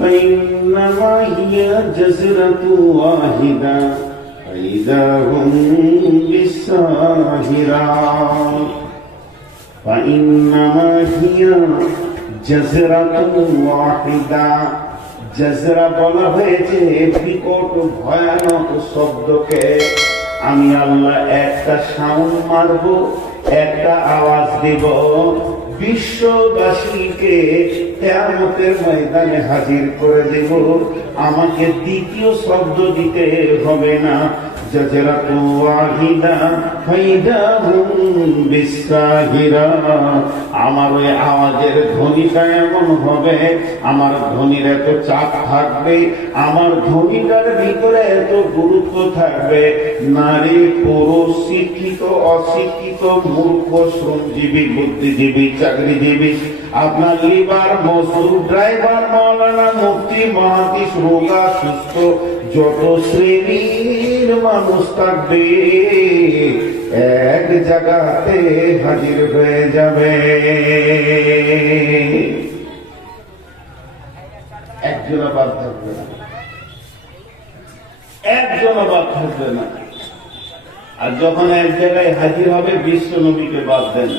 فإنما هي جزرة واحدة فإذا هم بالساهرة فإنما هي جزرة واحدة জজরা বলা হয়েছে বিকট ভয়ানক শব্দকে। আমি আল্লাহ একটা সাউন্ড মারব, একটা আওয়াজ দেব, বিশ্ববাসীকে কিয়ামতের ময়দানে হাজির করে দেব। আমাকে দ্বিতীয় শব্দ দিতে হবে না। জজরাতু ওয়াহিদা ফাইদা হুম বিসাহিরা। আমার ওই আওয়াজের ধ্বনিটা এমন হবে, আমার ধ্বনির এত চাপ থাকবে, আমার ধ্বনিটার ভিতরে এত গুরুত্ব থাকবে, নারী পুরুষ, শিক্ষিত অশিক্ষিত, মূর্খ শ্রমজীবী বুদ্ধিজীবী চাকরিজীবী, আপনার লিবার মজদুর, ড্রাইভার, মাওলানা, মুফতি, মহাদিস, রোগা সুস্থ, যত শ্রেণীর মানুষ থাকবে এক জায়গাতে হাজির হয়ে যাবে। একজন বাদ থাকবে না, একজন বাদ থাকবে না। আর যখন এক জায়গায় হাজির হবে, বিশ্ব নবীকে বাদ দেন।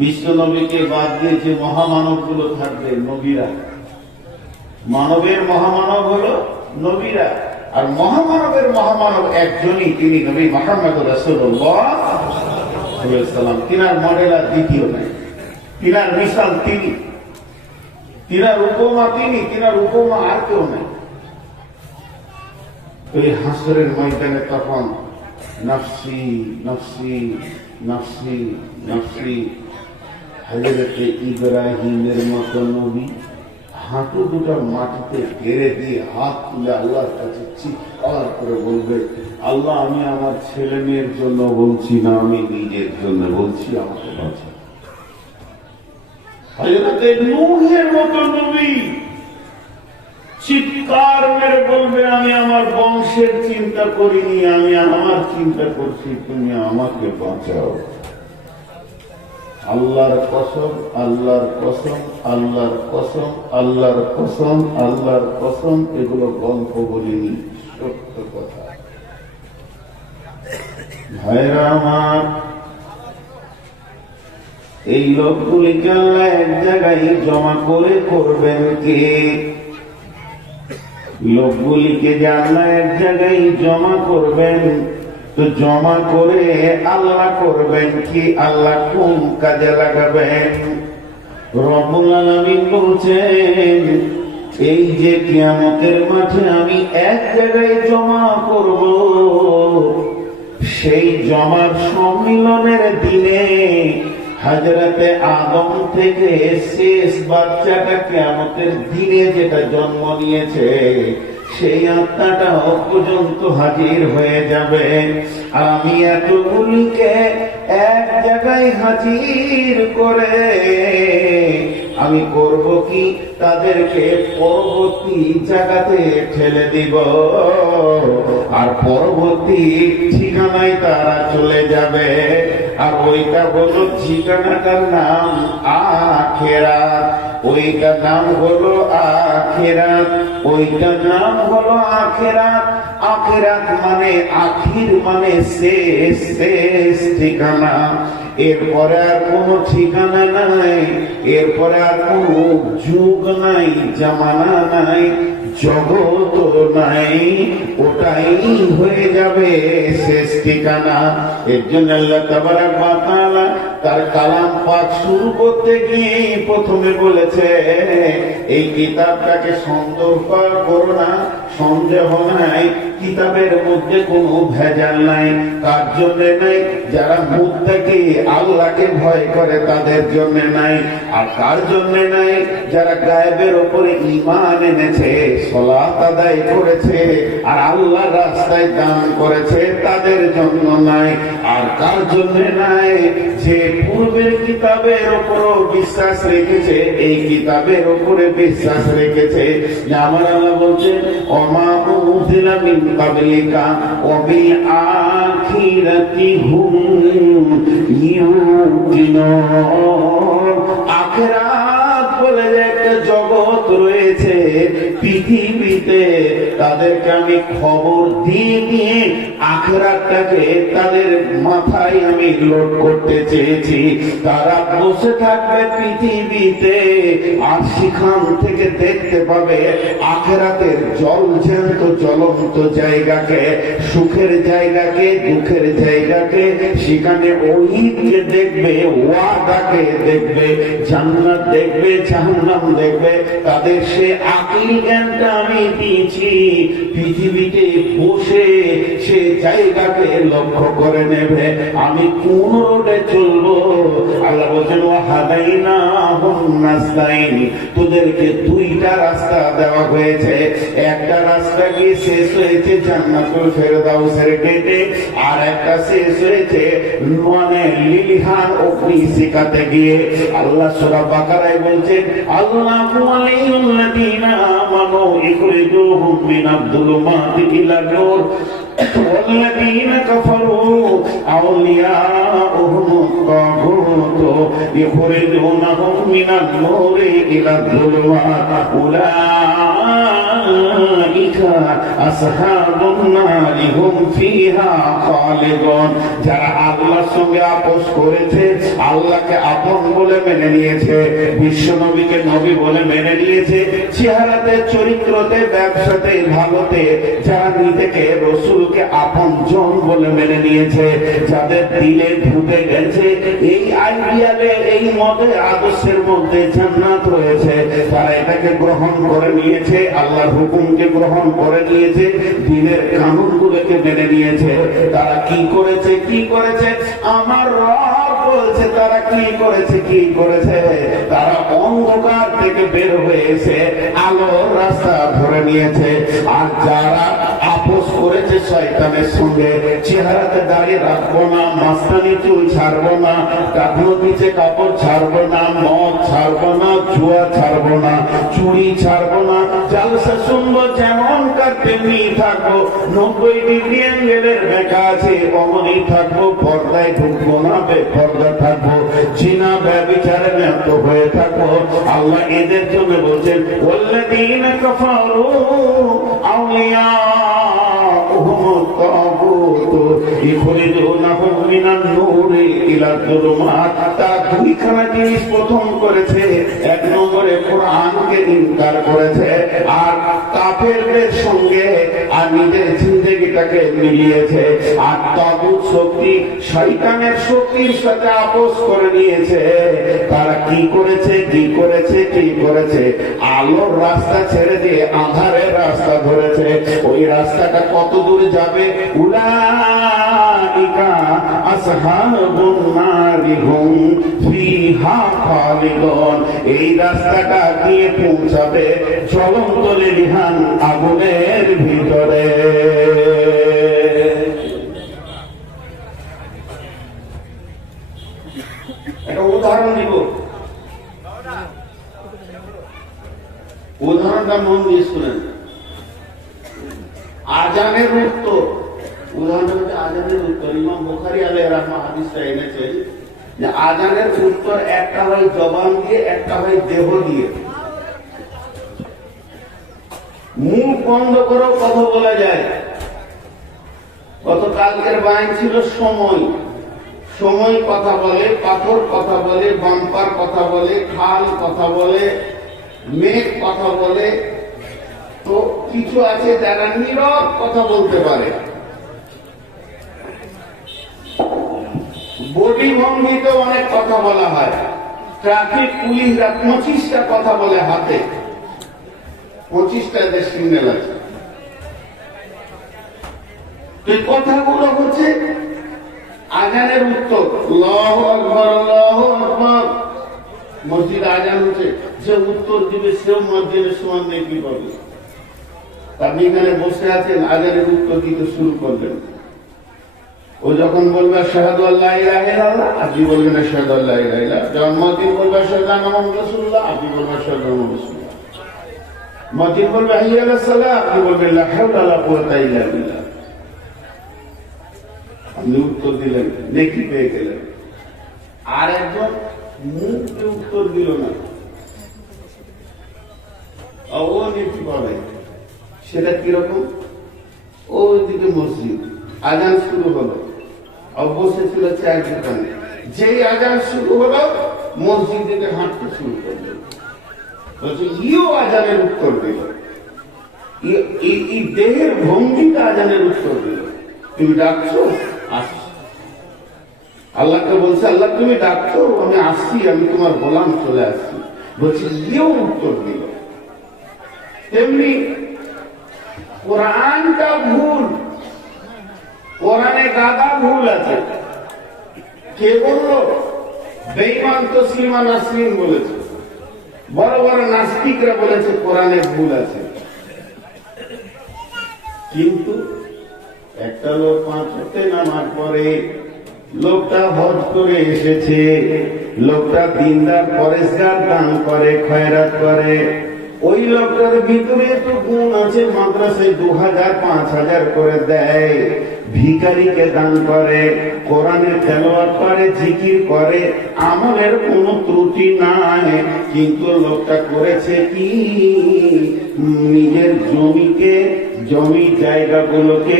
বিশ্ব নবীকে বাদ দিয়ে যে মহামানব গুলো থাকবে, নবীরা। মানবের মহামানব হলো নবীরা, আর মহামানবের মহামানব একজনই, তিনি নবী মুহাম্মদ রাসূলুল্লাহ সাল্লাল্লাহু আলাইহি ওয়াসাল্লাম। তিনার মডেল আর দ্বিতীয় নাই, তিনার মিসাল তিনি, তিনার উপমা তিনি, তিনার উপমা আর কেউ নাই। এই হাসরের ময়দানে তখন নফসি নফসি নফসি নফসি। হযরতে ইব্রাহিমের মতো নবী হাঁটু দুটো মাটিতে গেড়ে দিয়ে হাত তুলে আল্লাহর কাছে চিৎকার করে বলবে, আল্লাহ আমি আমার ছেলে মেয়ের জন্য বলছি না, আমি নিজের জন্য বলছি, আমাকে বাঁচাও। হযরতে নূহের মতো নবী চিৎকার মেরে বলবে, আমি আমার বংশের চিন্তা করিনি, আমি আমার চিন্তা করছি, তুমি আমাকে বাঁচাও। আল্লাহর কসম, আল্লাহর কসম, আল্লাহর কসম, আল্লাহর কসম, আল্লাহর কসম, এগুলো গল্প বলিনি, সত্য কথা। ভাইরা আমার, এই লোকগুলিকে আল্লাহ এক জায়গায় জমা করে করবেন কে? লোকগুলিকে যে আল্লাহ এক জায়গায় জমা করবেন, তো জমা করে আল্লাহ করবেন কি? আল্লাহ কোন কাজে লাগাবেন? রব্বুল আলামিন বলছেন, এই যে কিয়ামতের মাঠে আমি এক জায়গায় জমা করব, সেই জমার সম্মিলনের দিনে হযরতে আদম থেকে শেষ বাচ্চাটা কিয়ামতের দিনে যেটা জন্ম নিয়েছে, সেই আত্মাটাও পর্যন্ত হাজির হয়ে যাবে। আর আমি এতগুলিকে এক জায়গায় হাজির করে আমি করব কি? তাদেরকে পরবর্তী জায়গাতে ঠেলে দিব, আর পরবর্তী ঠিকানায় তারা চলে যাবে। আর ওইটা হলো ঠিকানাটার নাম আখিরাত, ওইটার নাম হলো আখিরাত, ওইটার নাম হলো আখিরাত। আখিরাত মানে আখির, মানে শেষ, শেষ ঠিকানা। এরপরে আর কোনো ঠিকানা নাই, এরপরে আর কোনো যুগ নাই, জামানা নাই, জগৎ নাই, ওটাই হয়ে যাবে শেষ ঠিকানা। এর জন্য আল্লাহ তাবারাক ওয়া তাআলা তার কালাম পাক শুরু করতে গিয়ে প্রথমে বলেছে, এই কিতাবটাকে সন্দেহ করো না, সন্দেহ নাই, কিতাবের মধ্যে কোনো ভেজাল নাই। কার জন্য নাই? যারা মুত্তাকি, আল্লাহকে ভয় করে, তাদের জন্য নাই। আর কার জন্য নাই? যারা গায়েবের উপরে ঈমান এনেছে, সালাত আদায় করেছে, আর আল্লাহর রাস্তায় দান করেছে, তাদের জন্য নাই। আর কার জন্য নাই? যে পূর্বের কিতাবের উপরও বিশ্বাস রেখেছে, এই কিতাবের উপরে বিশ্বাস রেখেছে। আমার আল্লাহ বলছেন, ওমা উনজিলা মিন ক্বাবলিকা ওয়া বিল আখিরাতি হুম ইউকিনুন। আখিরাত বলে যে একটা জগৎ পৃথিবীতে তাদেরকে আমি খবর দিয়ে দিয়ে আখিরাতটাকে তাদের মাথায় আমি লোড করতে চেয়েছি। তারা বসে থাকবে পৃথিবীতে আর সেখান থেকে দেখতে পাবে আখিরাতের জ্বলন্ত জ্বলন্ত জায়গাকে, সুখের জায়গাকে, দুঃখের জায়গাকে, সেখানে ওহীদকে দেখবে, ওয়াদাকে দেখবে, জান্নাত দেখবে, জাহান্নাম দেখবে। তাদের সে আকল জ্ঞানটা আমি দিয়েছি, পৃথিবীতে বসে সে জায়গাকে লক্ষ্য করে নেবে। আমি কোন রোডে চলবো? আল্লাহ বলছেন ওয়াহাদাইনাহুন নাসতাইন, তোদেরকে দুইটা রাস্তা দেওয়া হয়েছে। একটা রাস্তা গিয়ে শেষ হয়েছে জান্নাতুল ফেরদাউসের গেটে, আর একটা শেষ হয়েছে মানে লিলিহান অগ্নি শিখাতে গিয়ে। আল্লাহ সূরা বাকারায় বলছেন আল্লাহু ওয়ালিয়ুল্লাযীনা আমানু ইখরিজুহুম মিনাদ যুলুমাতি ইলান নূর ওয়াল্লাযীনা কাফারু আউলিয়াউহুম আত-তাগুত ইখরিজুনাহুম মিনান নূরি ইলাদ যুলুমাত উলাইকা আসহাবুন নারি হুম ফিহা খালিদুন। যারা আল্লাহর সঙ্গে আপোষ করেছে, আল্লাহকে আপন বলে মেনে নিয়েছে, বিশ্ব নবীকে নবী বলে মেনে নিয়েছে, চেহারাতে, চরিত্রতে, ব্যবসাতে, ভালোতে যারা নিজেকে রসুলকে আপন জন বলে মেনে নিয়েছে, যাদের দিলে ঢুকে গেছে এই আইডিয়ালে, এই মতে আদর্শের মধ্যে জান্নাত রয়েছে, তারা এটাকে গ্রহণ করে নিয়েছে, আল্লাহর হুকুমকে গ্রহণ করে নিয়েছে, দিনের কানুনগুলোকে মেনে নিয়েছে। তারা কি করেছে? কি করেছে? আমার রব বলছে তারা কি করেছে? কি করেছে? তারা অন্ধকার থেকে বের হয়ে এসে আলোর রাস্তা ধরে নিয়েছে। আর যারা আপোষ করেছে শয়তানের সঙ্গে, চেহারাতে দাঁড়িয়ে রাখবো না, মাস্তানি চুল ছাড়বো না, কাঁধের নিচে কাপড় ছাড়বো না, মদ ছাড়বো না, জুয়া ছাড়বো না, চুরি ছাড়বো না, জালসা শুনবো যেমন তেমনি থাকবো, 90 ডিগ্রি অ্যাঙ্গেলের বেঁকা আছে অমনি থাকবো, পর্দায় ঢুকবো না, বেপর্দা থাকবো, জিনা ব্যভিচারে ন্যস্ত হয়ে থাকবো। আল্লাহ এদের জন্য বলছেন ওয়াল্লাযীনা কাফারু আউলিয়াউহুম আত-তাগুত ইখরিজুনাহুম মিনান নূরি ইলা যুলুমাত। তারা দুইখানা জিনিস প্রথম করেছে। এক নম্বরে কোরআনকে ইনকার করেছে, আর কাফেরদের সঙ্গে আর নিজের জিন্দেগিটাকে মিলিয়েছে, আর তাগুত শক্তি, শয়তানের শক্তির সাথে আপোষ করে নিয়েছে। তারা কি করেছে? কি করেছে? কি করেছে? আলোর রাস্তা ছেড়ে দিয়ে আঁধারের রাস্তা ধরেছে। ওই রাস্তাটা কত দূর যাবে? উলাইকা আসহাবুন নারি হুম ফিহা খালিদুন। এই রাস্তাটা দিয়ে পৌঁছাবে জ্বলন্ত লিলিহান আগুনের ভিতরে। একটা উদাহরণ দিব, উদাহরণটা মন দিয়ে শুনেন। আজানের উত্তর, উদাহরণটা হচ্ছে আজানের উত্তর। ইমাম বুখারী আলাইহিস রাহমাহ হাদিসটা এনেছেন যে আজানের উত্তর একটা হয় জবান দিয়ে, একটা হয় দেহ দিয়ে। মুখ বন্ধ করেও কথা বলা যায়। গতকালকের বায়ান ছিল সময়। সময় কথা বলে, পাথর কথা বলে, বাম্পার কথা বলে, খাল কথা বলে, মেঘ কথা বলে। তো কিছু আছে যারা নীরব কথা বলতে পারে। বডি ভঙ্গিতে অনেক কথা বলা হয়। ট্রাফিক পুলিশরা 25টা কথা বলে হাতে, 25টা যে সিগন্যাল আছে। এই কথাগুলো হচ্ছে আজানের উত্তর। আল্লাহু আকবার, আল্লাহু আকবার। মসজিদে আজান হচ্ছে, যে উত্তর দিবে সেও মসজিদের সমান নেকি পাবে। আপনি এখানে বসে আছেন, আজানের উত্তর দিতে শুরু করলেন। ও যখন বলবে আশহাদু আল্লা ইলাহা ইল্লাল্লাহ, আপনি বলবেন আশহাদু আল্লা ইলাহা ইল্লাল্লাহ। যখন মুয়াজ্জিন বলবে আশহাদু আন্না মুহাম্মাদুর রাসূলুল্লাহ, আপনি বলবেন আশহাদু আন্না মুহাম্মাদুর রাসূলুল্লাহ। মুয়াজ্জিন বলবে হাইয়া আলাস সালাহ, আপনি বলবেন লা হাওলা ওয়ালা কুওয়াতা ইল্লা বিল্লাহ। আপনি উত্তর দিলেন, নেকি পেয়ে গেলেন। আর একজন মুখ দিয়ে উত্তর দিল না, ও নীতি বলে সেটা কিরকম? ওইদিকে মসজিদ, আজান শুরু হলো, বসেছিল চায়ের দোকানে, যেই আজান শুরু হলো মসজিদ থেকে হাঁটতে শুরু করলো, বলছে ইও আজানের উত্তর দিল, এই দেহের ভঙ্গিটা আজানের উত্তর দিল। তুমি ডাকছো? আসছি। আল্লাহকে বলছে, আল্লাহ তুমি ডাকছো, আমি আসছি, আমি তোমার গোলাম, চলে আসছি। বলছে ইও উত্তর দিল। তেমনি কোরআনটা ভুল, কোরআনে গাদা ভুল আছে। কে বললো? বেঈমান তসলিমা নাসরিন বলেছে, বড় বড় নাস্তিকরা বলেছে কোরআনে ভুল আছে। কিন্তু একটা লোক 5 ওয়াক্ত নামাজ পড়ে, লোকটা হজ করে এসেছে, লোকটা দিনদার পরেশগার, দান করে, খয়রাত করে, ওই লোকটার ভিতরে তো গুণ আছে, মাদ্রাসায় 2000 5000 করে দেয়, ভিখারিকে দান করে, কোরআনের তেলাওয়াত করে, জিকির করে, আমলের কোনো ত্রুটি নাই। কিন্তু লোকটা করেছে কি? নিজের জমি জায়গাগুলোকে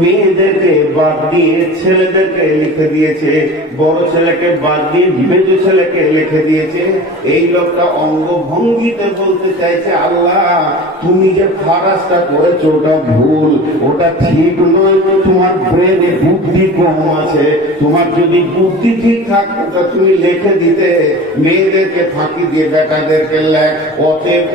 মেয়েদেরকে বাদ দিয়ে ছেলেদেরকে লিখে দিয়েছে, বড় ছেলেকে বাদ দিয়ে মেজো ছেলেকে লিখে দিয়েছে। এই লোকটা অঙ্গভঙ্গিতে বলতে চাইছে, আল্লাহ তুমি যে ফারাজটা করেছো ওটা ভুল, ওটা ঠিক নয়, তোমার ব্রেনে বুদ্ধি কম আছে, তোমার যদি বুদ্ধি ঠিক থাকতো তা তুমি লিখে দিতে, মেয়েদেরকে ফাঁকি দিয়ে বেটাদেরকে লেখ। অতএব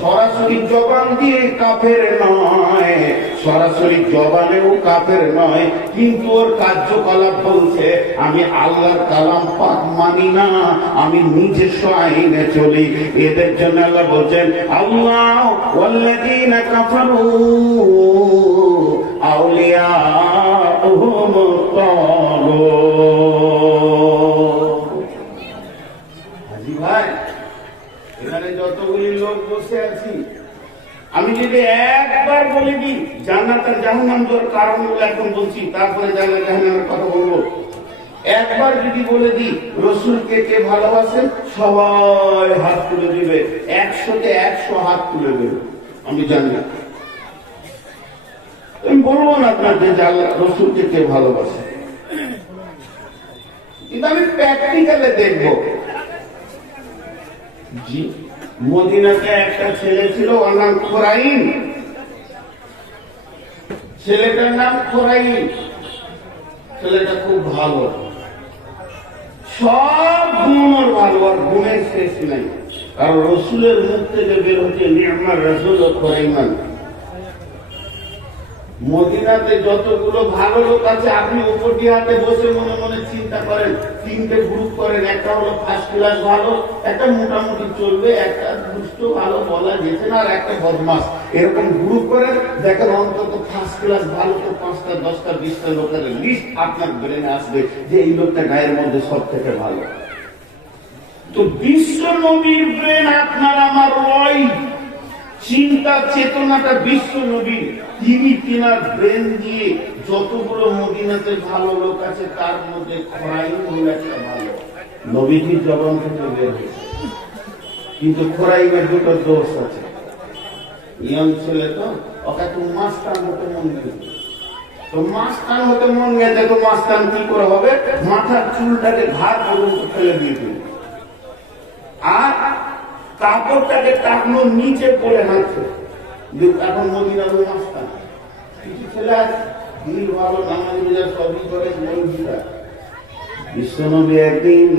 সরাসরি জবান দিয়ে কাফের নয়, সরাসরি জবানেও কাফের নয়, কিন্তু ওর কার্যকলাপ বলছে আমি আল্লাহর কালাম পাক মানি না, আমি নিজস্ব আইনে চলি। এদের জন্য আল্লাহ বলছেন, আল্লাহ ওয়াল্লাযীনা কাফারু আউলিয়াউহুম তাগুত। হাজী ভাই, এখানে যতগুলি লোক বসে আছি, আমি যদি একবার বলে দিই জান্নাত আর জাহান্নাম দুটোর কারণগুলো এখন বলছি, তারপরে জান্নাত জাহান্নামের কথা বলবো। একবার যদি বলে দিই রসুলকে কে ভালোবাসেন, সবাই হাত তুলে দিবে, 100-তে 100 হাত তুলে দেবে। আমি জানি না, আমি বলবো না আপনাদের যে রসুলকে কে ভালোবাসে, কিন্তু আমি প্র্যাকটিক্যালে দেখবো। জি, মদিনাতে একটা ছেলে ছিল, ওর নাম খোরাইন, ছেলেটার নাম খোরাইন। ছেলেটা খুব ভালো, সব গুণ ওর ভালো, আর গুণের শেষ নাই। আর রসুলের মুখ থেকে বের হচ্ছে নি'মার রাসূল খোরাইমান। মদিনাতে যতগুলো ভালো লোক আছে, আপনি উপরটি হাতে বসে মনে মনে চিন্তা করেন, 3টে গ্রুপ করেন, একটা হলো ফার্স্ট ক্লাস ভালো, একটা মোটামুটি চলবে, একটা দুষ্ট ভালো বলা যেতে না, আর একটা বদমাস। এরকম গ্রুপ করেন, দেখেন অন্তত ফার্স্ট ক্লাস ভালো তো 5টা 10টা 20টা লোকের লিস্ট আপনার ব্রেনে আসবে যে এই লোকটা গায়ের মধ্যে সব থেকে ভালো। তো বিশ্ব নবীর ব্রেন আপনার আমার রয়, চিন্তা চেতনাটা বিশ্ব নবী, তিনি তিনার ব্রেন দিয়ে যতগুলো মদিনাতে ভালো লোক আছে তার মধ্যে খোরাইন হলো একটা ভালো, নবীজির জবান থেকে বের হয়েছে। কিন্তু খোরাইনের দুটো দোষ আছে, ইয়ং ছেলে তো, ওকে তো মাস্তান হতে মন গেছে, তো মাস্তান হতে মন গেছে, তো মাস্তান কি করে হবে? মাথার চুলটাকে ঘাট পর্যন্ত ফেলে দিয়ে দিল, আর কাপড়টাকে টাকলো নিচে পড়ে হাঁটছে। এখন মদিনার মাস্তান। কিছু ছেলে আছে দিল ভালো, নামাজ রোজা সবই করে, বিশ্বনবী একদিন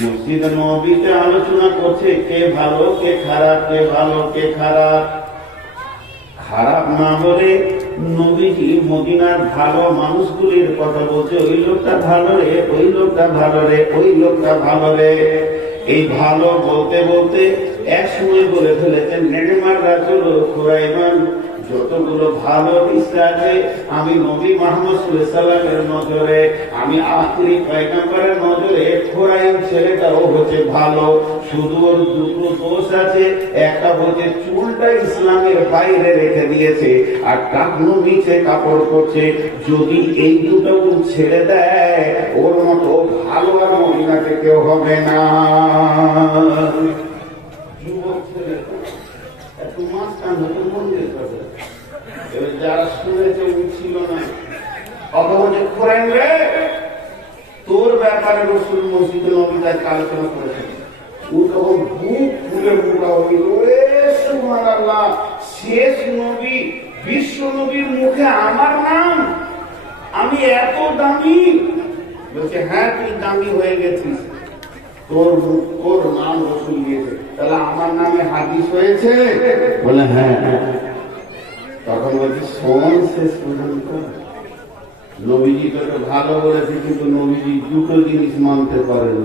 মসজিদে নববীতে আলোচনা করছে কে ভালো কে খারাপ, কে ভালো কে খারাপ। খারাপ না বলে নবীজি মদিনার ভালো মানুষগুলির কথা বলছে, ওই লোকটা ভালো রে, ওই লোকটা ভালো রে, ওই লোকটা ভালো রে। এই ভালো বলতে বলতে এক সময় বলে ফেলেছেন নি'মার রাসূল খোরাইমান। যতগুলো ভালো বিষয় আছে, আমি নবী মুহাম্মদ সাল্লাল্লাহু আলাইহি ওয়াসাল্লামের নজরে, আমি আখিরি পয়গম্বরের নজরে খোরাইন ছেলেটাও হচ্ছে ভালো। শুধু ওর দুটো দোষ আছে, একটা হচ্ছে চুলটা ইসলামের বাইরে রেখে দিয়েছে, আর টাকনু নিচে কাপড় করছে। যদি এই দুটো ছেড়ে দেয়, ওর মতো ভালো আর মদিনাতে কেউ হবে না। যুব ছেলে একটু মাঝখান হতে মন্দির করে এবার যারা শুনেছে উঠছিল না অথবা করেন রে তোর ব্যাপারে রসুল মসজিদে নবীদের আলোচনা করেছেন ও তখন বুক ফুলে মুখা হইল সুবহানাল্লাহ শেষ নবী বিশ্ব নবীর মুখে আমার নাম আমি এত দামি বলছে হ্যাঁ তুই দামি হয়ে গেছিস তোর নাম রসুল দিয়েছে তাহলে আমার নামে হাদিস হয়েছে বলে হ্যাঁ তখন বলছি শোন শেষ পর্যন্ত নবীজি তোকে ভালো বলেছে কিন্তু নবীজি দুটো জিনিস মানতে পারেন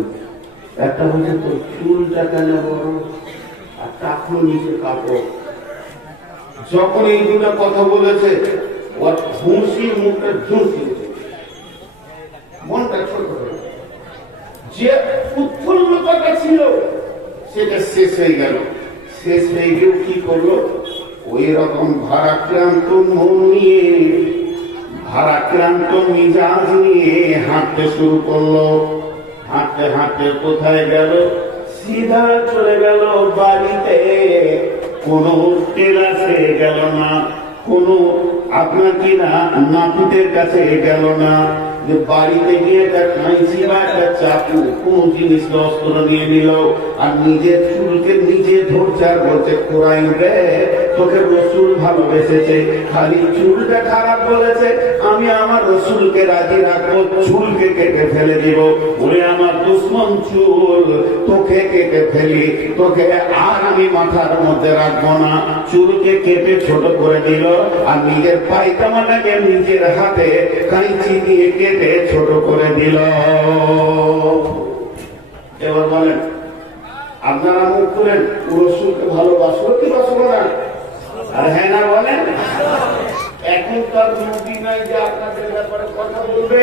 একটা হচ্ছে তোর চুলটা কেন বড় আর টাকুর নিচে কাপড় যখন এই দুটা কথা বলেছে ওর ঝুঁসির মুখটা ঝুঁসি মনটা ছোট হয়ে যে উৎফুল্লতা ছিল সেটা শেষ হয়ে গেল শেষ হয়ে গিয়েও কি করলো ওই রকম ভারাক্রান্ত মন নিয়ে ভারাক্রান্ত মিজাজ নিয়ে হাঁটতে শুরু করলো হাঁটতে হাঁটতে কোথায় গেল সিধা চলে গেল বাড়িতে কোনো টেলার্সে গেল না কোনো আপনার কিনা নাপিতের কাছে গেল না যে বাড়িতে গিয়ে একটা কাঁচি বা একটা চাকু কোন জিনিস অস্ত্র নিয়ে নিল আর নিজের চুলকে নিজে ধরছে আর বলছে কোরআন রে তোকে রসুল ভালোবেসেছে খালি চুলটা খারাপ বলেছে আমি আমার রসুলকে রাজি রাখবো চুলকে কেটে ফেলে দিব বলে আমার দুশ্মন চুল তোকে কেটে ফেলি তোকে আর আমি মাথার মধ্যে রাখবো না চুলকে কেটে ছোট করে দিল আর নিজের পায়জামাটাকে নিজের হাতে কাঁচি দিয়ে কেটে ছোট করে দিল এবার বলেন আপনারা মুখ করেন রসুলকে ভালোবাসবো কি বাসবো না আর হ্যাঁ না বলেন এখন তার নবী নাই যে আপনাদের ব্যাপারে কথা বলবে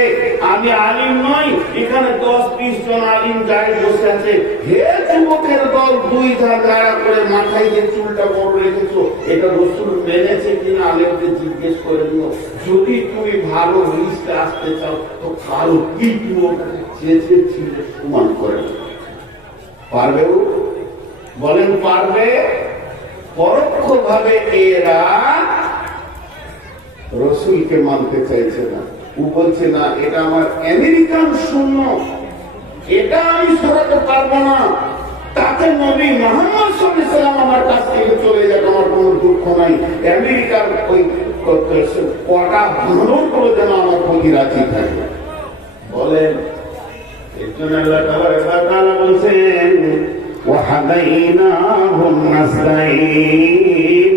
আমি আলিম নই এখানে 10-20 জন আলিম যাই বসে আছে হে যুবকের দল দুই ধারা করে মাথায় যে চুলটা বড় রেখেছো এটা রসুল মেনেছে কিনা আলেমকে জিজ্ঞেস করে নিও যদি তুমি ভালো লিস্টে আসতে চাও তো কারো কি তুমি ওটাকে চেয়েছে ছিলে সমান করে পারবে বলেন পারবে পরোক্ষ ভাবে এরা রসুলকে মানতে চাইছে না ও বলছে না এটা আমার আমেরিকান শূন্য এটা আমি সরাতে পারবো না তাতে নবী মুহাম্মদ সাল্লাল্লাহু আলাইহি ওয়াসাল্লাম আমার কাছ থেকে চলে যাক আমার কোনো দুঃখ নাই আমেরিকার ওই কটা ভাঙন করে যেন আমার প্রতি রাজি থাকে বলেন এর জন্য আল্লাহ তাআলা বলছেন ওয়াহাদাইনাহুম নাসতাইন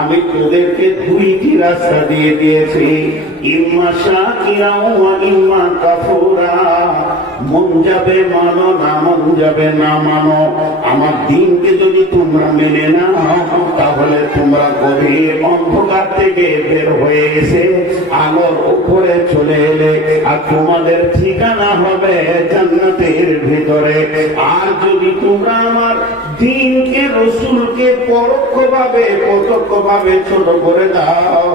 আমি তোদেরকে দুইটি রাস্তা দিয়ে দিয়েছি ইম্মা শাকিরা ওয়া ইম্মা কাফুরা মন যাবে মানো না মন যাবে না মানো আমার দিনকে যদি তোমরা মেনে নাও তাহলে তোমরা গভীর অন্ধকার থেকে বের হয়ে এসে আলোর উপরে চলে এলে আর তোমাদের ঠিকানা হবে জান্নাতের ভিতরে আর যদি তোমরা আমার দিনকে রসুলকে পরোক্ষভাবে প্রত্যক্ষভাবে ছোট করে দাও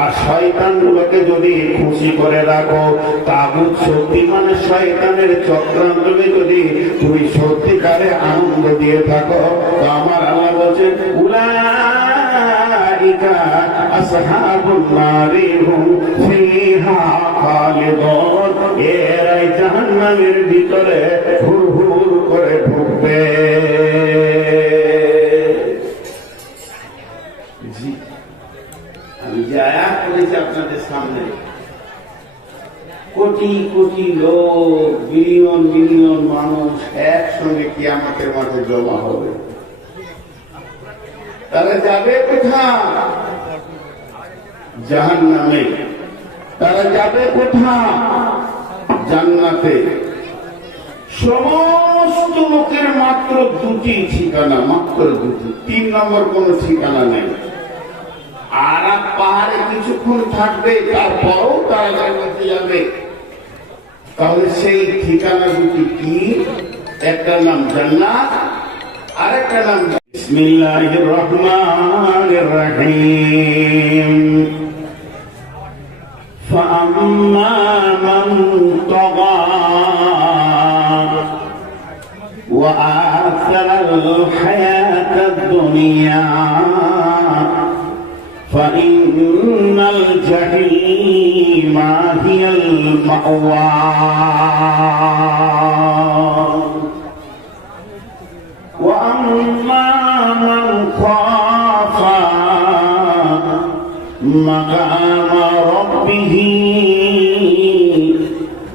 আর শয়তানগুলোকে যদি খুশি করে রাখো তাগুত শক্তি মানে শয়তানের চক্রান্তকে যদি তুমি সত্যিকারে আনন্দ দিয়ে থাকো তো আমার আল্লাহ বলছেন উলাইকা আসহাবুন নারি হুম ফিহা খালিদুন এরাই জাহান্নামের ভিতরে হুর হুর করে ঢুকবে আমি যে আয়াত করেছি আপনাদের সামনে কোটি কোটি লোক বিলিয়ন বিলিয়ন মানুষ একসঙ্গে কিয়ামতের মাঠে জমা হবে তারা যাবে কোথায় জাহান্নামে তারা যাবে কোথায় জান্নাতে সমস্ত লোকের মাত্র দুটি ঠিকানা মাত্র দুটি 3 নম্বর কোন ঠিকানা নেই আর পাহাড়ে কিছুক্ষণ থাকবে তারপরও তারা জান্নাতে যাবে তাহলে সেই ঠিকানা দুটি কি একটা নাম জান্নাত আর একটা নাম বিসমিল্লাহির রহমানির রহিম ফাআম্মা মান তাগা ওয়া আসারাল হায়াতাদ المأوى وأما من خاف مقام ربه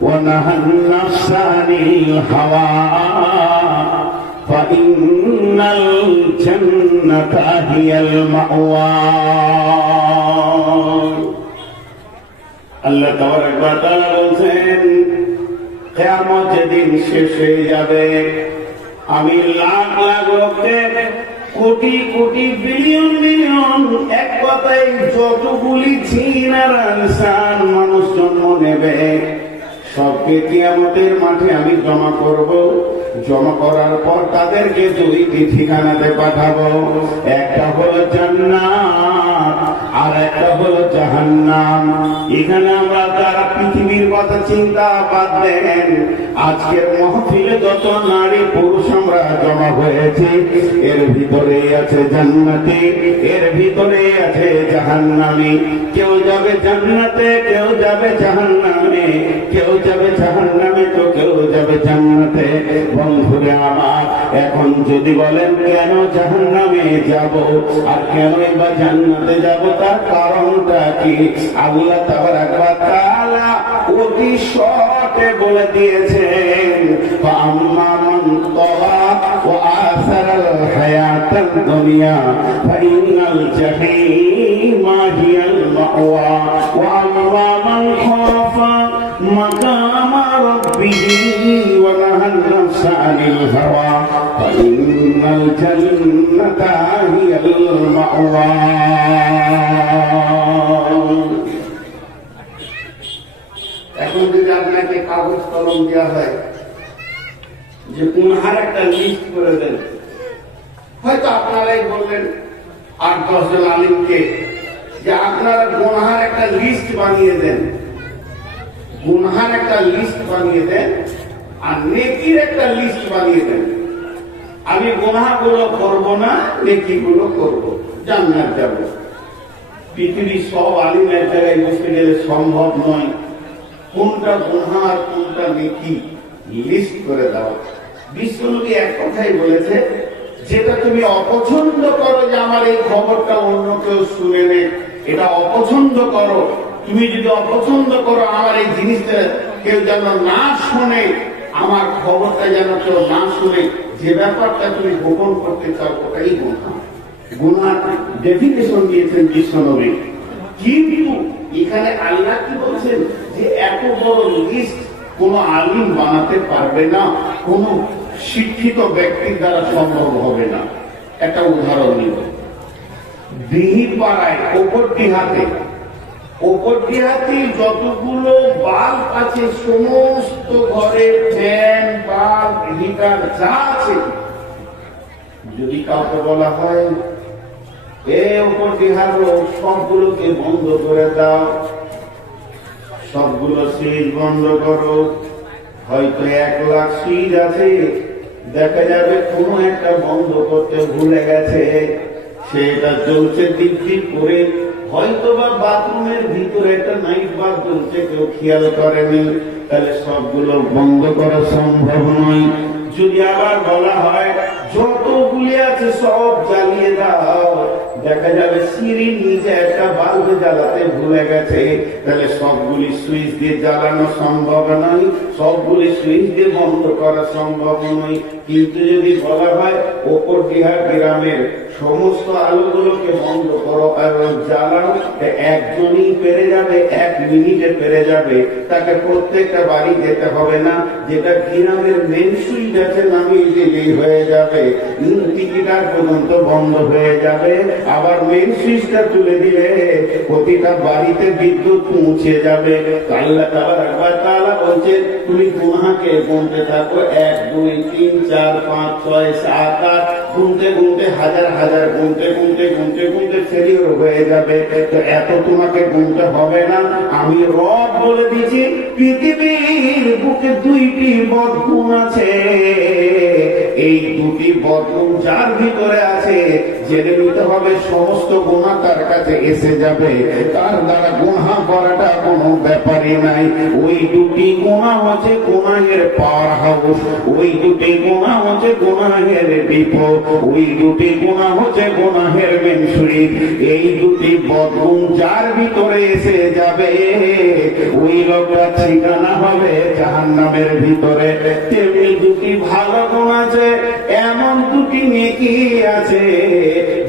ونهى النفس عن الهوى فإن الجنة هي المأوى আল্লাহ তাবারক ওয়া তাআলা বলেন কিয়ামত যেদিন শেষ হয়ে যাবে আমি লাখ লাখ লোকদের কোটি কোটি বিলিয়ন বিলিয়ন এক কথায় যতগুলি জিন আর ইনসান মানুষ জন্ম নেবে সবকে কিয়ামতের মাঠে আমি জমা করব। জমা করার পর তাদেরকে দুইটি ঠিকানাতে পাঠাবো, একটা হলো জান্নাত আর একটা হলো জাহান্নাম। এখানে আমরা যারা পৃথিবীর কথা চিন্তা বাদ দেন, আজকের মহফিলে যত নারী পুরুষ আমরা জমা হয়েছে এর ভিতরে আছে জান্নাতি, এর ভিতরে আছে জাহান্নামী। কেউ যাবে জান্নাতে, কেউ যাবে জাহান্নামে, কেউ যাবে জাহান্নামে তো কেউ যাবে জান্নাতে। বন্ধুরে আমার, এখন যদি বলেন কেন জাহান্নামে যাব আর কেন বা জান্নাতে যাব, তার কারণটা কি? আল্লাহ তাবারক ওয়া তাআলা অতি শর্টে বলে দিয়েছেন, ফাআম্মা মান তাগা ওয়া আসারাল হায়াতাদ দুনিয়া ফাইনাল জাহিমা হিয়াল মাওয়া ওয়া আম্মা মান খাফা মাকামা রাব্বিহি ওয়া নাহান নাফসা আনিল হাওয়া ফাইনাল জান্নাতা হিয়াল মাওয়া। এখন যদি আপনাকে কাগজ কলম দেওয়া হয় যে গুনাহের একটা লিস্ট করে দেন, হয়তো আপনারাই বললেন ৮-১০ জন আলিমকে যে আপনারা গুনাহের একটা লিস্ট বানিয়ে দেন, গুনাহের একটা লিস্ট বানিয়ে দেন আর নেকির একটা লিস্ট বানিয়ে দেন। আমি গুনাহগুলো করব না, নেকিগুলো করব, জান্নাত যাব। পৃথিবীর সব আলিম এক জায়গায় বসে গেলে সম্ভব নয়। কোনটা গুনাহ আর কোনটা নেকি লিস্ট করে দাও। বিশ্বনবী এক কথাই বলেছে, যেটা তুমি অপছন্দ করো যে আমার এই খবরটা অন্য কেউ শুনে নে, এটা অপছন্দ করো। তুমি যদি অপছন্দ করো আমার এই জিনিসটা কেউ যেন না শোনে, আমার খবরটা যেন কেউ না শুনে, যে ব্যাপারটা তুমি গোপন করতে চাও ওটাই গুনাহ। গুনাহ ডেফিনেশন দিয়েছেন বিশ্বনবী। কিন্তু এখানে আল্লাহ কি বলছেন যে এত বড় লিস্ট কোন আলিম বানাতে পারবে না, কোন শিক্ষিত ব্যক্তির দ্বারা সম্ভব হবে না। একটা উদাহরণ নিব, দিহিপাড়ায় ওপর দিহাতে যতগুলো বাল্ব আছে সমস্ত ঘরে ফ্যান, বাল্ব, হিটার যা আছে, যদি কাউকে বলা হয় ওপর দিহার সবগুলোকে বন্ধ করে দাও, সবগুলো সুইচ বন্ধ করো, হয়তো 1 লাখ সুইচ আছে, দেখা যাবে কোনো একটা বন্ধ করতে ভুলে গেছে, সেটা জ্বলছে দিক দিক করে, হয়তো বা বাথরুমের ভিতরে একটা নাইট বাল্ব জ্বলছে, কেউ খেয়াল করেনি, তাহলে সবগুলো বন্ধ করা সম্ভব নয়। যদি আবার বলা হয় যতগুলি আছে সব জ্বালিয়ে দাও, দেখা যাবে সিঁড়ির নিচে একটা বাল্ব জ্বালাতে ভুলে গেছে, তাহলে সবগুলি সুইচ দিয়ে জ্বালানো সম্ভব নয়, সবগুলি সুইচ দিয়ে বন্ধ করা সম্ভব নয়। কিন্তু যদি বলা হয় ওপর বিহার গ্রামের সমস্ত আলোগুলোকে বন্ধ করো এবং জ্বালাও, একজনই পেরে যাবে, 1 মিনিটে পেরে যাবে। তাকে প্রত্যেকটা বাড়ি যেতে হবে না, যেটা গ্রামের মেন সুইচ আছে নামিয়ে দিলেই হয়ে যাবে, টিকিটার পর্যন্ত বন্ধ হয়ে যাবে। আবার মেন সুইচটা তুলে দিলে প্রতিটা বাড়িতে বিদ্যুৎ পৌঁছে যাবে। আল্লাহ তাআলা বলছে তুমি গুনাহকে গুনতে থাকো, 1 2 3 4 5 6 7 8 গুনতে গুনতে হাজার হাজার গুনতে গুনতে গুনতে গুনতে ফেলিওর হয়ে যাবে। তো এত তোমাকে গুনতে হবে না। আমি রব বলে দিয়েছি পৃথিবীর বুকে 2টি বদগুণ আছে, এই 2টি বদগুণ যার ভিতরে আছে, যে জেনে নিতে হবে সমস্ত গুনাহ তার কাছে এসে যাবে, তার দ্বারা গুনাহ করাটা কোনো ব্যাপারই নাই। ওই দুটি গুনাহ হচ্ছে গুনাহের পাওয়ার হাউস, ওই দুটি গুনাহ হচ্ছে গুনাহের ডিপো, ওই দুটি গুনাহ হচ্ছে গুনাহের মেন সুইচ। এই দুটি বদগুণ যার ভিতরে এসে যাবে ওই লোকটা ঠিকানা হবে জাহান্নামের ভিতরে। তেমনি দুটি ভালো গুণ আছে, এমন দুটি নেকি আছে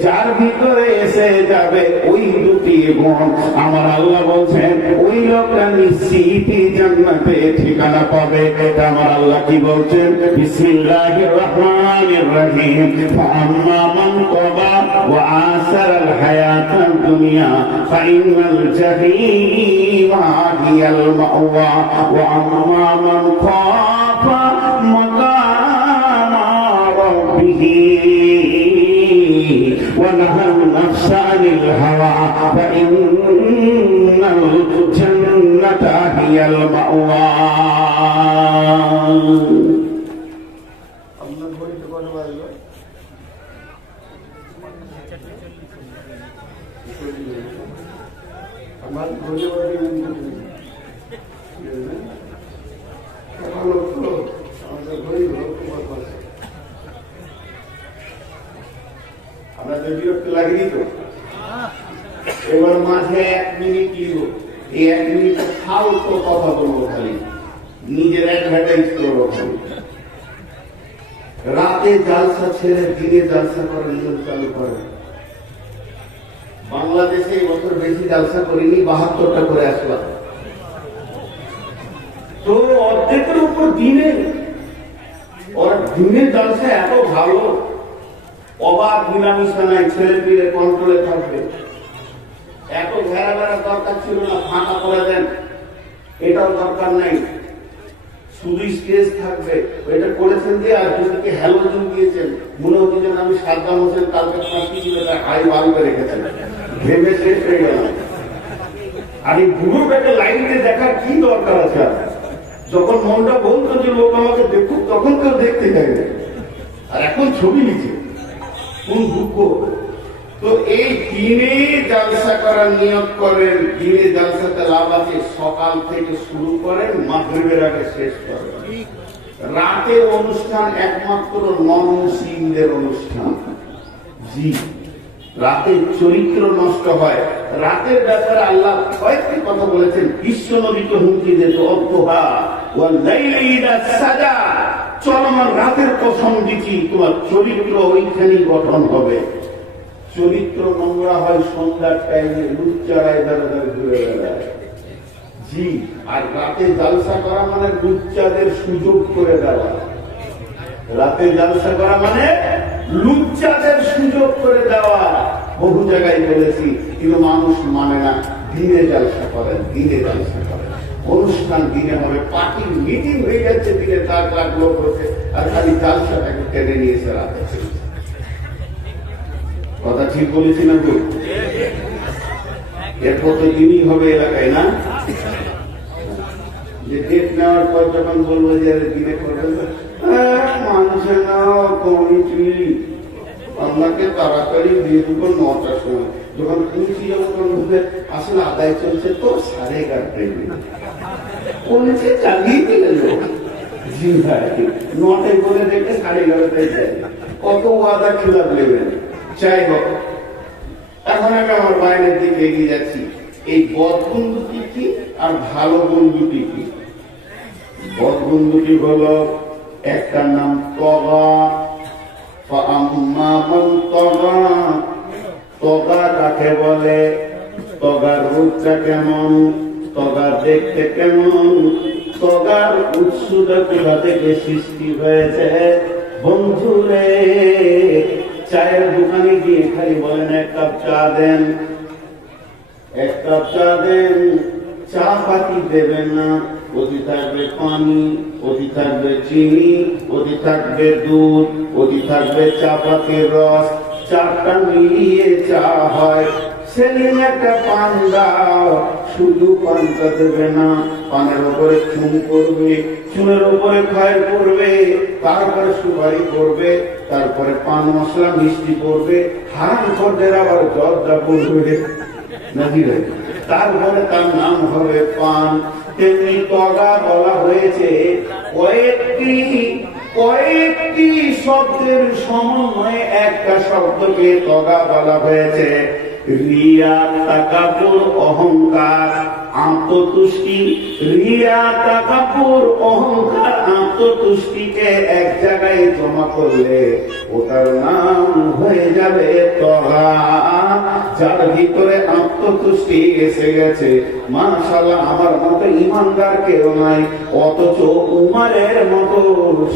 যার ভিতরে এসে যাবে ওই দুটি গুণ, আমার আল্লাহ বলছেন ওই লোকটা নিশ্চিতই জান্নাতে ঠিকানা পাবে। এটা আমার আল্লাহ কি বলছেন? বিসমিল্লাহির রহমানির রহিম। ফাআম্মা মান তাগা ওয়া আসারাল হায়াতাদ দুনিয়া ফাইনাল জাহিমা হিয়াল মাওয়া ওয়া আম্মা মান খাফা মাকামা রাব্বিহি ওয়া নাহান নাফসা আনিল হাওয়া ফাইনাল জান্নাতা হিয়াল মাওয়া। আমার ঘরে বাড়ি আপনাদের বিরক্ত লাগেনি তো? এবার মাঝে 1 মিনিট লিব, এই 1 মিনিট ফালতু কথা বলবো, খালি নিজের অ্যাডভার্টাইজ করবো খালি। রাতে জালসা ছেড়ে দিনে জালসা করার নিয়ম চালু করে। বাংলাদেশে এই বছর বেশি জালসা করিনি, 72টা করে আসলাম। তো অর্ধেকের উপর দিনে, ওর দিনের জালসা এত ভালো, অবাক মিলামিশা নাই, ছেলে পিলে কন্ট্রোলে থাকবে। এত ঘেরা বেড়া দরকার ছিল না, ফাঁকা করে দেন, এটাও দরকার নাই। শুধু স্টেজ থাকবে, এটা করেছেন দিয়ে আর দুদিকে হ্যালোজেন দিয়েছেন, মনে হচ্ছে যেন আমি সাদ্দাম হোসেন কালকে 5 কেজি হাই বাল্বে রেখেছেন, ভেবে শেষ হয়ে গেল। আর এই বুড়ো পেটে লাইনে দেখার কি দরকার আছে? যখন মনটা বলতো যে লোক আমাকে দেখুক, তখন কেউ দেখতে চাইবে, আর এখন ছবি নিচ্ছে, কোন দুঃখ। তো এই দিনে জালসা করার নিয়ত করেন, দিনে জালসাতে লাভ আছে, সকাল থেকে শুরু করেন, মাগরিবের আগে শেষ করেন। রাতের অনুষ্ঠান একমাত্র নন-মুসলিমদের অনুষ্ঠান। জি, রাতের চরিত্র নষ্ট হয়। রাতের ব্যাপারে আল্লাহ কয়েকটি কথা বলেছেন, বিশ্ব নবীকে হুমকি দিত, অদ্দুহা ওয়াল লাইলি ইযা সাজা, চলমান রাতের কসম দিচ্ছি তোমার চরিত্র ওইখানেই গঠন হবে। চরিত্র নোংরা হয় সন্ধ্যার টাইমে, লুচ্চারায় দ্বারা দ্বারা ঘুরে বেড়ায়। জি, আর রাতে জালসা করা মানে লুচ্চাদের সুযোগ করে দেওয়া। রাতে জালসা করা মানে লুচ্চাদের সুযোগ করে দেওয়া। বহু জায়গায় বলেছি, কিন্তু মানুষ মানে না। দিনে জালসা করেন, দিনে জালসা করেন, অনুষ্ঠান দিনে হবে, পার্টির মিটিং হয়ে যাচ্ছে, দিনে 4 লাখ লোক হচ্ছে, আর খালি জালসাটাকে টেনে নিয়েছে রাতে। কথা ঠিক বলেছি না? এরপর তো দিনই হবে এলাকায়, না? যে ডেট নেওয়ার পর যখন বলবো যে দিনে করবেন, মানুষের না কমিটি আপনাকে তাড়াতাড়ি দিয়ে দেবো 9টার সময়। যখন খুঁজছি যখন আসলে আদায় চলছে তো 11:30 বলেছে চালিয়ে দিলে লোক। জি ভাই, 9টায় বলে দেখে 11:30 যায়। কত ওয়াদা খিলাফ নেবেন? যাই হোক, এখন আমি আমার বাইরের দিকে এগিয়ে যাচ্ছি। এই বদগুণ দুটি কি আর ভালো গুণ দুটি কি? বদগুণ দুটি হলো, একটার নাম তগা। তগা কাকে বলে? তগার রূপটা কেমন, তগা দেখতে কেমন, তগার উৎসটা কোথা থেকে সৃষ্টি হয়েছে? বন্ধুরে, চায়ের দোকানে গিয়ে খালি বলেন 1 কাপ চা দেন, 1 কাপ চা দেন, চা পাতি দেবেন না। ওদি থাকবে পানি, ওদি থাকবে চিনি, ওদি থাকবে দুধ, ওদি থাকবে চা পাতির রস, 4টা মিলিয়ে চা হয়। সেলিম একটা পান দাও। শুধু পানটা দেবে না, পানের উপরে চুন করবে, চুনের উপরে খয়ের করবে, তারপরে সুপারি করবে, তারপরে পান মশলা মিষ্টি করবে, হারাম করবে, আবার জর্দা করবে নাকি রে? তারপরে তার নাম হবে পান। তেমনি তগা বলা হয়েছে কয়েকটি শব্দের সমন্বয়ে একটা শব্দকে তগা বলা হয়েছে। রিয়া, তাকাব্বুর, অহংকার, আত্মতুষ্টি। রিয়া, তাকাব্বুর, অহংকার, আত্মতুষ্টিকে এক জায়গায় জমা করলে ওটার নাম হয়ে যাবে তগা। যার ভিতরে আত্মতুষ্টি এসে গেছে, মাশাআল্লাহ, আমার মতো ইমানদার কেউ নাই। অথচ উমরের মতো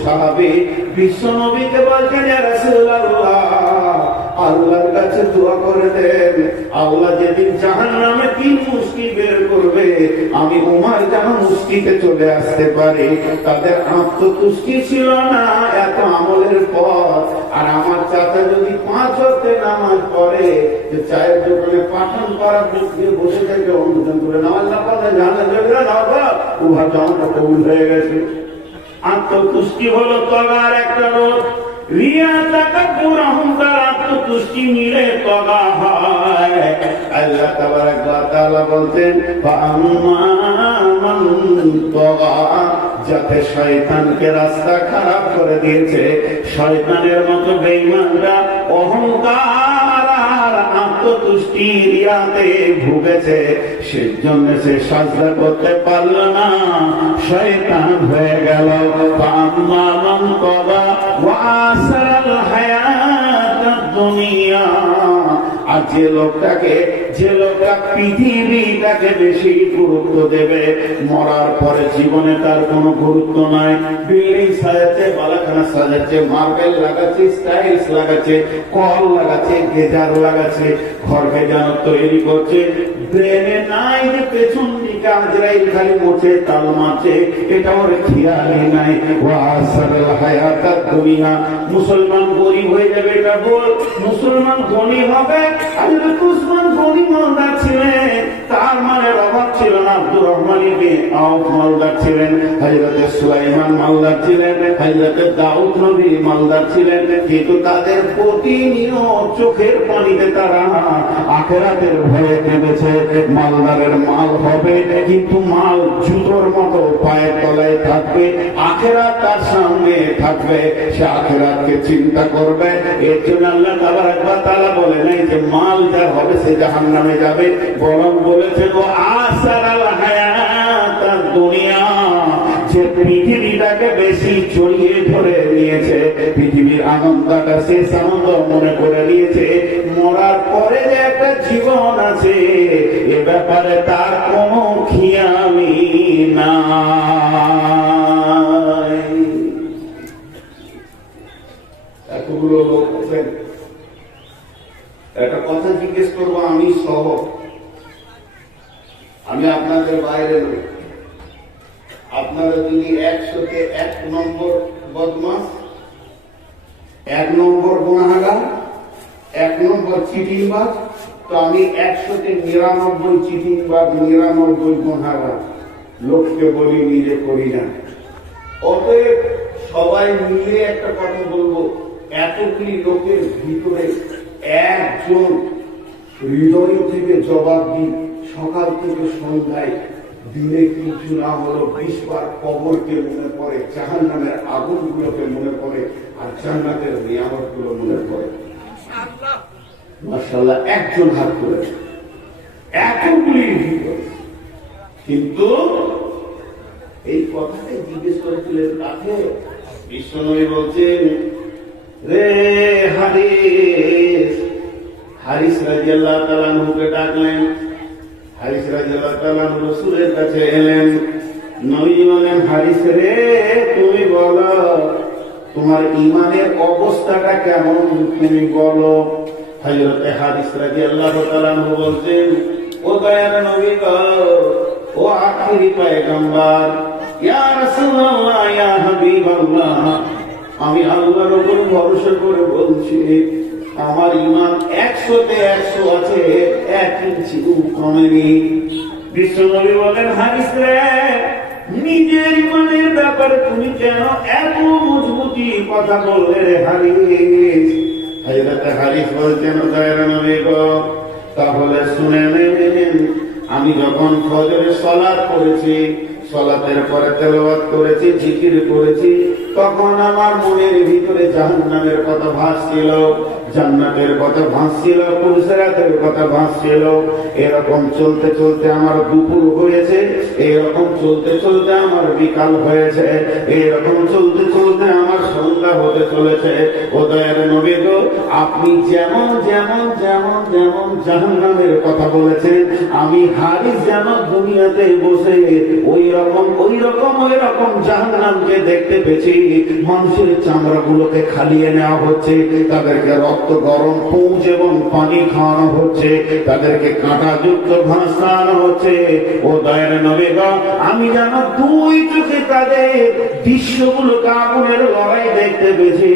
সাহাবী বিশ্ব নবীকে বলছেন, ইয়া রাসূলুল্লাহ, আল্লাহর কাছে দোয়া করে দেন, আল্লাহ যেদিন জাহান্নামে 3 মুষ্টি বের করবে, আমি উমর যেন মুষ্টিতে চলে আসতে পারি। তাদের আত্মতুষ্টি ছিল না এত আমলের পর। আর আমার চাচা যদি 5 ওয়াক্তে নামাজ পড়ে, যে চায়ের দোকানে পাঠান পাড়া দিয়ে বসে থেকে অনুদান করে নামাজ না পড়লে জানা যাবে না, উভয় জামাটা কবুল হয়ে গেছে। আত্মতুষ্টি হলো তগার একটা রোগ। রিয়া, তাকাব্বুর, অহংকার, আত্মতুষ্টি মিলে তগা হয়। আল্লাহ তাবারাক ওয়া তাআলা বলতেন, ফাআম্মা মান তগা, যাতে শয়তানকে রাস্তা খারাপ করে দিয়েছে, শয়তানের মতো বেঈমানরা অহংকার আর আত্মতুষ্টি রিয়াতে ভুগেছে, সেজন্য সে সাজদা করতে পারল না, শয়তান হয়ে গেল। ফাআম্মা মান তগা ওয়া আসারাল হায়াতাদ দুনিয়া, আর যে লোকটা পৃথিবীটাকে বেশি গুরুত্ব দেবে, মরার পরে জীবনে তার কোনো গুরুত্ব নাই। বিল্ডিং সাজাচ্ছে, বালাখানা সাজাচ্ছে, মার্বেল লাগাচ্ছে, স্টাইলস লাগাচ্ছে, কল লাগাচ্ছে, গেজার লাগাচ্ছে, ঘরকে যেন তৈরি করছে, ব্রেনে নাই যে পেছন দিকে আজরাইল খালি মোছে, তাল মারছে, এটা ওর খেয়ালই নাই। ওয়াসারাল হায়াতাদ দুনিয়া, মুসলমান গরিব হয়ে যাবে এটা বল, মুসলমান ধনী হবে। হযরত উসমান গনি মালদার ছিলেন, তার মানের অভাব ছিল না। আব্দুর রহমান ইবনে আওফ মালদার ছিলেন, হযরত সুলাইমান মালদার ছিলেন, হযরত দাউদ নবী মালদার ছিলেন, কিন্তু তাদের প্রতিনিয়ত চোখের পানিতে তারা আখিরাতের ভয়ে কেঁদেছে। মালদারের মাল হবে, কিন্তু মাল জুতোর মতো পায়ের তলায় থাকবে, আখিরাত তার সামনে থাকবে, সে আখিরাতকে চিন্তা করবে। এর জন্য আল্লাহ তাবারাক ওয়া তাআলা বলে নাই যে মাল যার হবে সে জাহান্নামে যাবে, বরং বলেছে গো আসারাল হায়াতাদ দুনিয়া, যে পৃথিবীটাকে বেশি জড়িয়ে ধরে নিয়েছে, পৃথিবীর আনন্দটা শেষ আনন্দ মনে করে নিয়েছে, মরার পরে যে একটা জীবন আছে এ ব্যাপারে তার কোনো খেয়ালই নাই। এতগুলো লোক আছেন, একটা কথা জিজ্ঞেস করবো আমি সহ, আমি আপনাদের বাইরে নই। আপনারা যদি 100-তে 1 নম্বর বদমাস, 1 নম্বর গুনাহগার, 1 নম্বর চিটিংবাজ, তো আমি 100-তে 99 চিটিংবাজ, 99 গুনাহগার। লোককে বলি, নিজে করি না। অতএব সবাই মিলে একটা কথা বলবো, এতগুলি লোকের ভিতরে একজন হৃদয় থেকে জবাব দিই, সকাল থেকে সন্ধ্যায় দিনে কিছু না হলো 20 বার কবরকে মনে পড়ে, জাহান্নামের আগুনগুলোকে মনে পড়ে, আর জান্নাতের নিয়ামতগুলো মনে পড়ে। মাশাআল্লাহ, একজন হাত করেছে এতগুলির ভিতরে। কিন্তু এই কথাটাই জিজ্ঞেস করেছিলেন কাকে? বিশ্বনবী বলছেন, রে হারিস, হারিস রাদিয়াল্লাহু তাআলা আনহুকে ডাকলেন। হারিস রাদিয়াল্লাহু তাআলা আনহু রাসূলের কাছে এলেন। নবী বলেন, হারিস রে, তুমি বলো তোমার ঈমানের অবস্থাটা কেমন, তুমি বলো। হযরত হারিস রাদিয়াল্লাহু তাআলা আনহু বলছেন, ও দয়ার নবী গো, ও আখিরি পয়গম্বর, ইয়া রাসূলুল্লাহ, ইয়া হাবিবাল্লাহ, আমি আল্লাহর উপর ভরসা করে বলছি, আমার ইমান 100-তে 100 আছে, 1 ইঞ্চি কমেনি। বিশ্বনবী বলেন, হারিস রে, নিজের ইমানের ব্যাপারে তুমি কেন এত মজবুতি কথা বললে রে হারিস? হযরত হারিস বলছেন, দয়ার নবী গো, তাহলে শুনে নেন, আমি যখন ফজরের সালাত করেছি, সালাতের পরে তেলাওয়াত করেছি, জিকির করেছি, তখন আমার মনের ভিতরে জাহান্নামের কথা ভাসছিল, জান্নাতের কথা ভাসছিল, পুরসরাতের কথা ভাসছিল। এরকম চলতে চলতে আমার দুপুর হয়েছে, এরকম চলতে চলতে আমার বিকাল হয়েছে, এরকম চলতে চলতে আমার সন্ধ্যা হতে চলেছে। ও দয়ার নবী গো, আপনি যেমন যেমন যেমন যেমন জাহান্নামের কথা বলেছেন, আমি হারিস যেন দুনিয়াতে বসে ওই রকম জাহান্নামকে দেখতে পেয়েছি। মানুষের চামড়া গুলোকে খালিয়ে নেওয়া হচ্ছে, তাদেরকে রক্ত গরম পুঁজ এবং পানি খাওয়ানো হচ্ছে, তাদেরকে কাঁটাযুক্ত ঘাস খাওয়ানো হচ্ছে। ও দয়ার নবী গো, আমি যেন 2 চোখে তাদের দৃশ্যগুলোকে আগুনের লড়াই দেখতে পেয়েছি।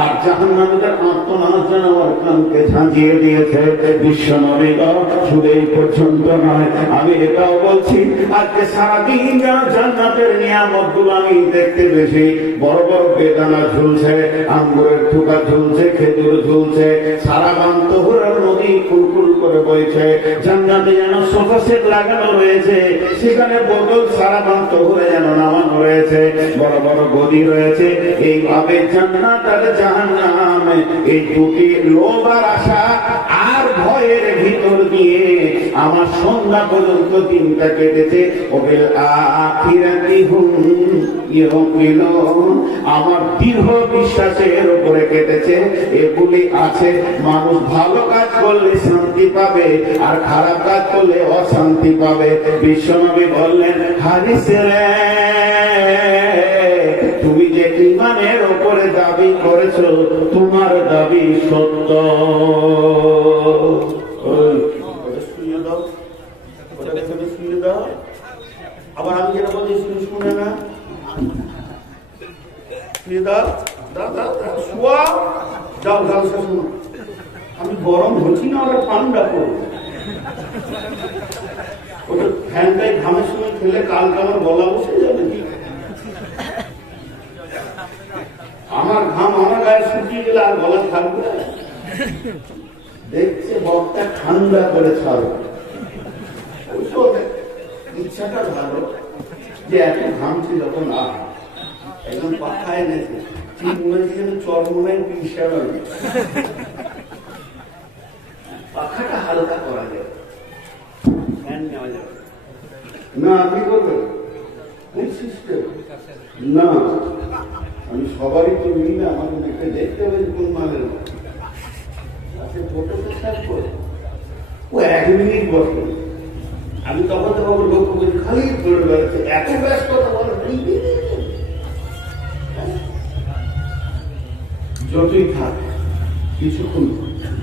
আর জাহান্নামীদের আত্মনাদ যেন আমার কানকে ঝাঁঝিয়ে দিয়েছে। বিশ্ব নবী গো, শুধু এই পর্যন্ত নয়, আমি এটাও বলছি, আজকে সারাদিন যেন জান্নাতের নিয়ামত গুলো আমি দেখতে পেয়েছি। বড় বড় বেদানা ঝুলছে, আঙ্গুরের থুকা ঝুলছে, খেজুর ঝুলছে, সারা বান্তহুরার নদী কুলকুল করে বইছে। জান্নাতে যেন সোফা সেট লাগানো রয়েছে, সেখানে বোতল সারা বান্তহুরে যেন নামানো রয়েছে, বড় বড় গদি রয়েছে। এইভাবে জান্নাত আর জাহান্নাম, এই দুটি লোভ আর আশা আর ভয়ের ভিতর দিয়ে আমার সন্ধ্যা পর্যন্ত দিনটা কেটেছে। ওবেল আখিরাতি হুম ইউকিনুন, আমার দৃঢ় বিশ্বাসের উপরে কেটেছে। এগুলি আছে, মানুষ ভালো কাজ করলে শান্তি পাবে, আর খারাপ কাজ করলে অশান্তি পাবে। বিশ্বনবী বললেন, হাদিস রে, তুমি যে ইমানের উপরে দাবি করেছো, তোমার দাবি সত্য। আবার আমি যেটা বলছি শুনে না, আমি গরম হচ্ছি না, আমরা ঠান্ডা করবো। ফ্যানটাই ঘামের সময় খেলে কালকে আমার গলা বসে যাবে। আমার ঘাম আমার গায়ে শুকিয়ে গেলে আর গলা থাকবে। দেখছে বক্তা ঠান্ডা করে ছাড়ো, ইচ্ছাটা ভালো যে এত ঘামছে যখন একদম পাখা এনেছে, ঠিক মনে হচ্ছে যেন চরমনায় পাখাটা হালকা করা যায়, ফ্যান নেওয়া যাবে না। আপনি করবেন সিস্টেম না, আমি সবারই তো নিই না, আমাকে দেখতে হবে কোন মানের আছে। ফটোতে থাকবো ও 1 মিনিট বসে, আমি তখন তো লক্ষ্য করি খালি ধরে বেড়াচ্ছে, এত ব্যস্ত কথা বলে যতই থাক কিছুক্ষণ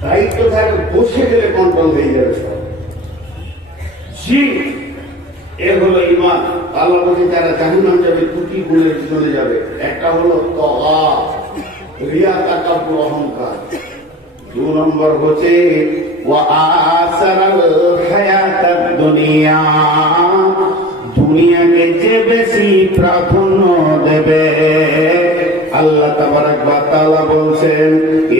দায়িত্ব থাকে, বসে গেলে কন্ট্রোল হয়ে যাবে সব। জি, এ হলো ইমান। আল্লাহ বলছে যারা জাহান্নাম যাবে 2টি গুণের পিছনে যাবে। একটা হলো তগা, রিয়া, তাকাব্বুর, অহংকার। 2 নম্বর হচ্ছে ওয়া আসারাল হায়াতাদ দুনিয়া, দুনিয়াকে যে বেশি প্রাধান্য দেবে। আল্লাহ তাবারক ওয়া তাআলা বলছেন,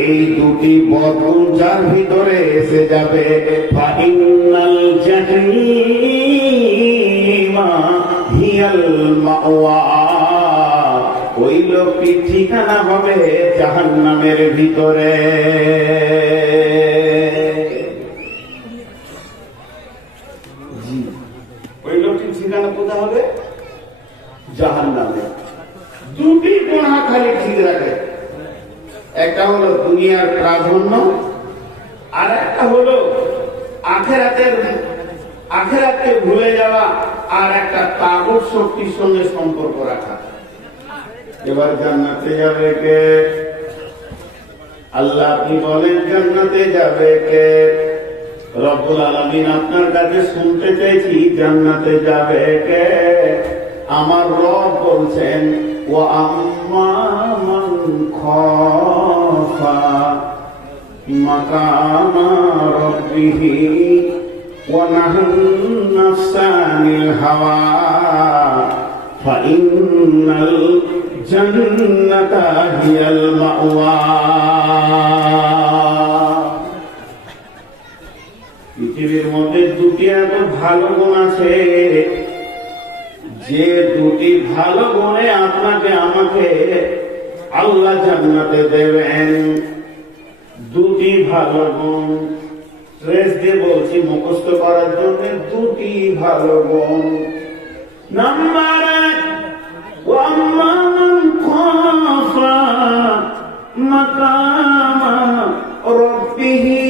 এই 2টি বদগুণ যার ভিতরে এসে যাবে, ফা ইন্নাল জাহিমা হিয়াল মাওয়া, ওই লোকটির ঠিকানা হবে জাহান্নামের ভিতরে। ওই লোকটির ঠিকানা কোথায় হবে? জাহান্নামে। 2টি গুনাহ খালি ঠিক রাখে, একটা হলো দুনিয়ার প্রাধান্য, আর একটা হলো আখেরাতকে ভুলে যাওয়া, আর একটা তাগুত শক্তির সঙ্গে সম্পর্ক রাখা। এবার জান্নাতে যাবে কে? আল্লাহ আপনি বলেন জান্নাতে যাবে কে? রব্বুল আলামিন আপনার কাছে শুনতে চাইছি, জান্নাতে যাবে কে? আমার রব বলছেন, ওয়া আম্মা মান খাফা مقام ربه ونهى النفس عن الهوى فإن الجنة هي المأوى পৃথিবীর মধ্যে দুটি এত ভালো গুণ আছে যে দুটি ভালো গুণে আপনাকে আমাকে আল্লাহ জান্নাতে দেবেন। দুটি ভালো গুণ স্ট্রেস দিয়ে বলছি মুখস্থ করার জন্য, দুটি ভালো গুণ। নাম্বার এক, ওয়াম্মা মান খাফা মাকামা রাব্বিহি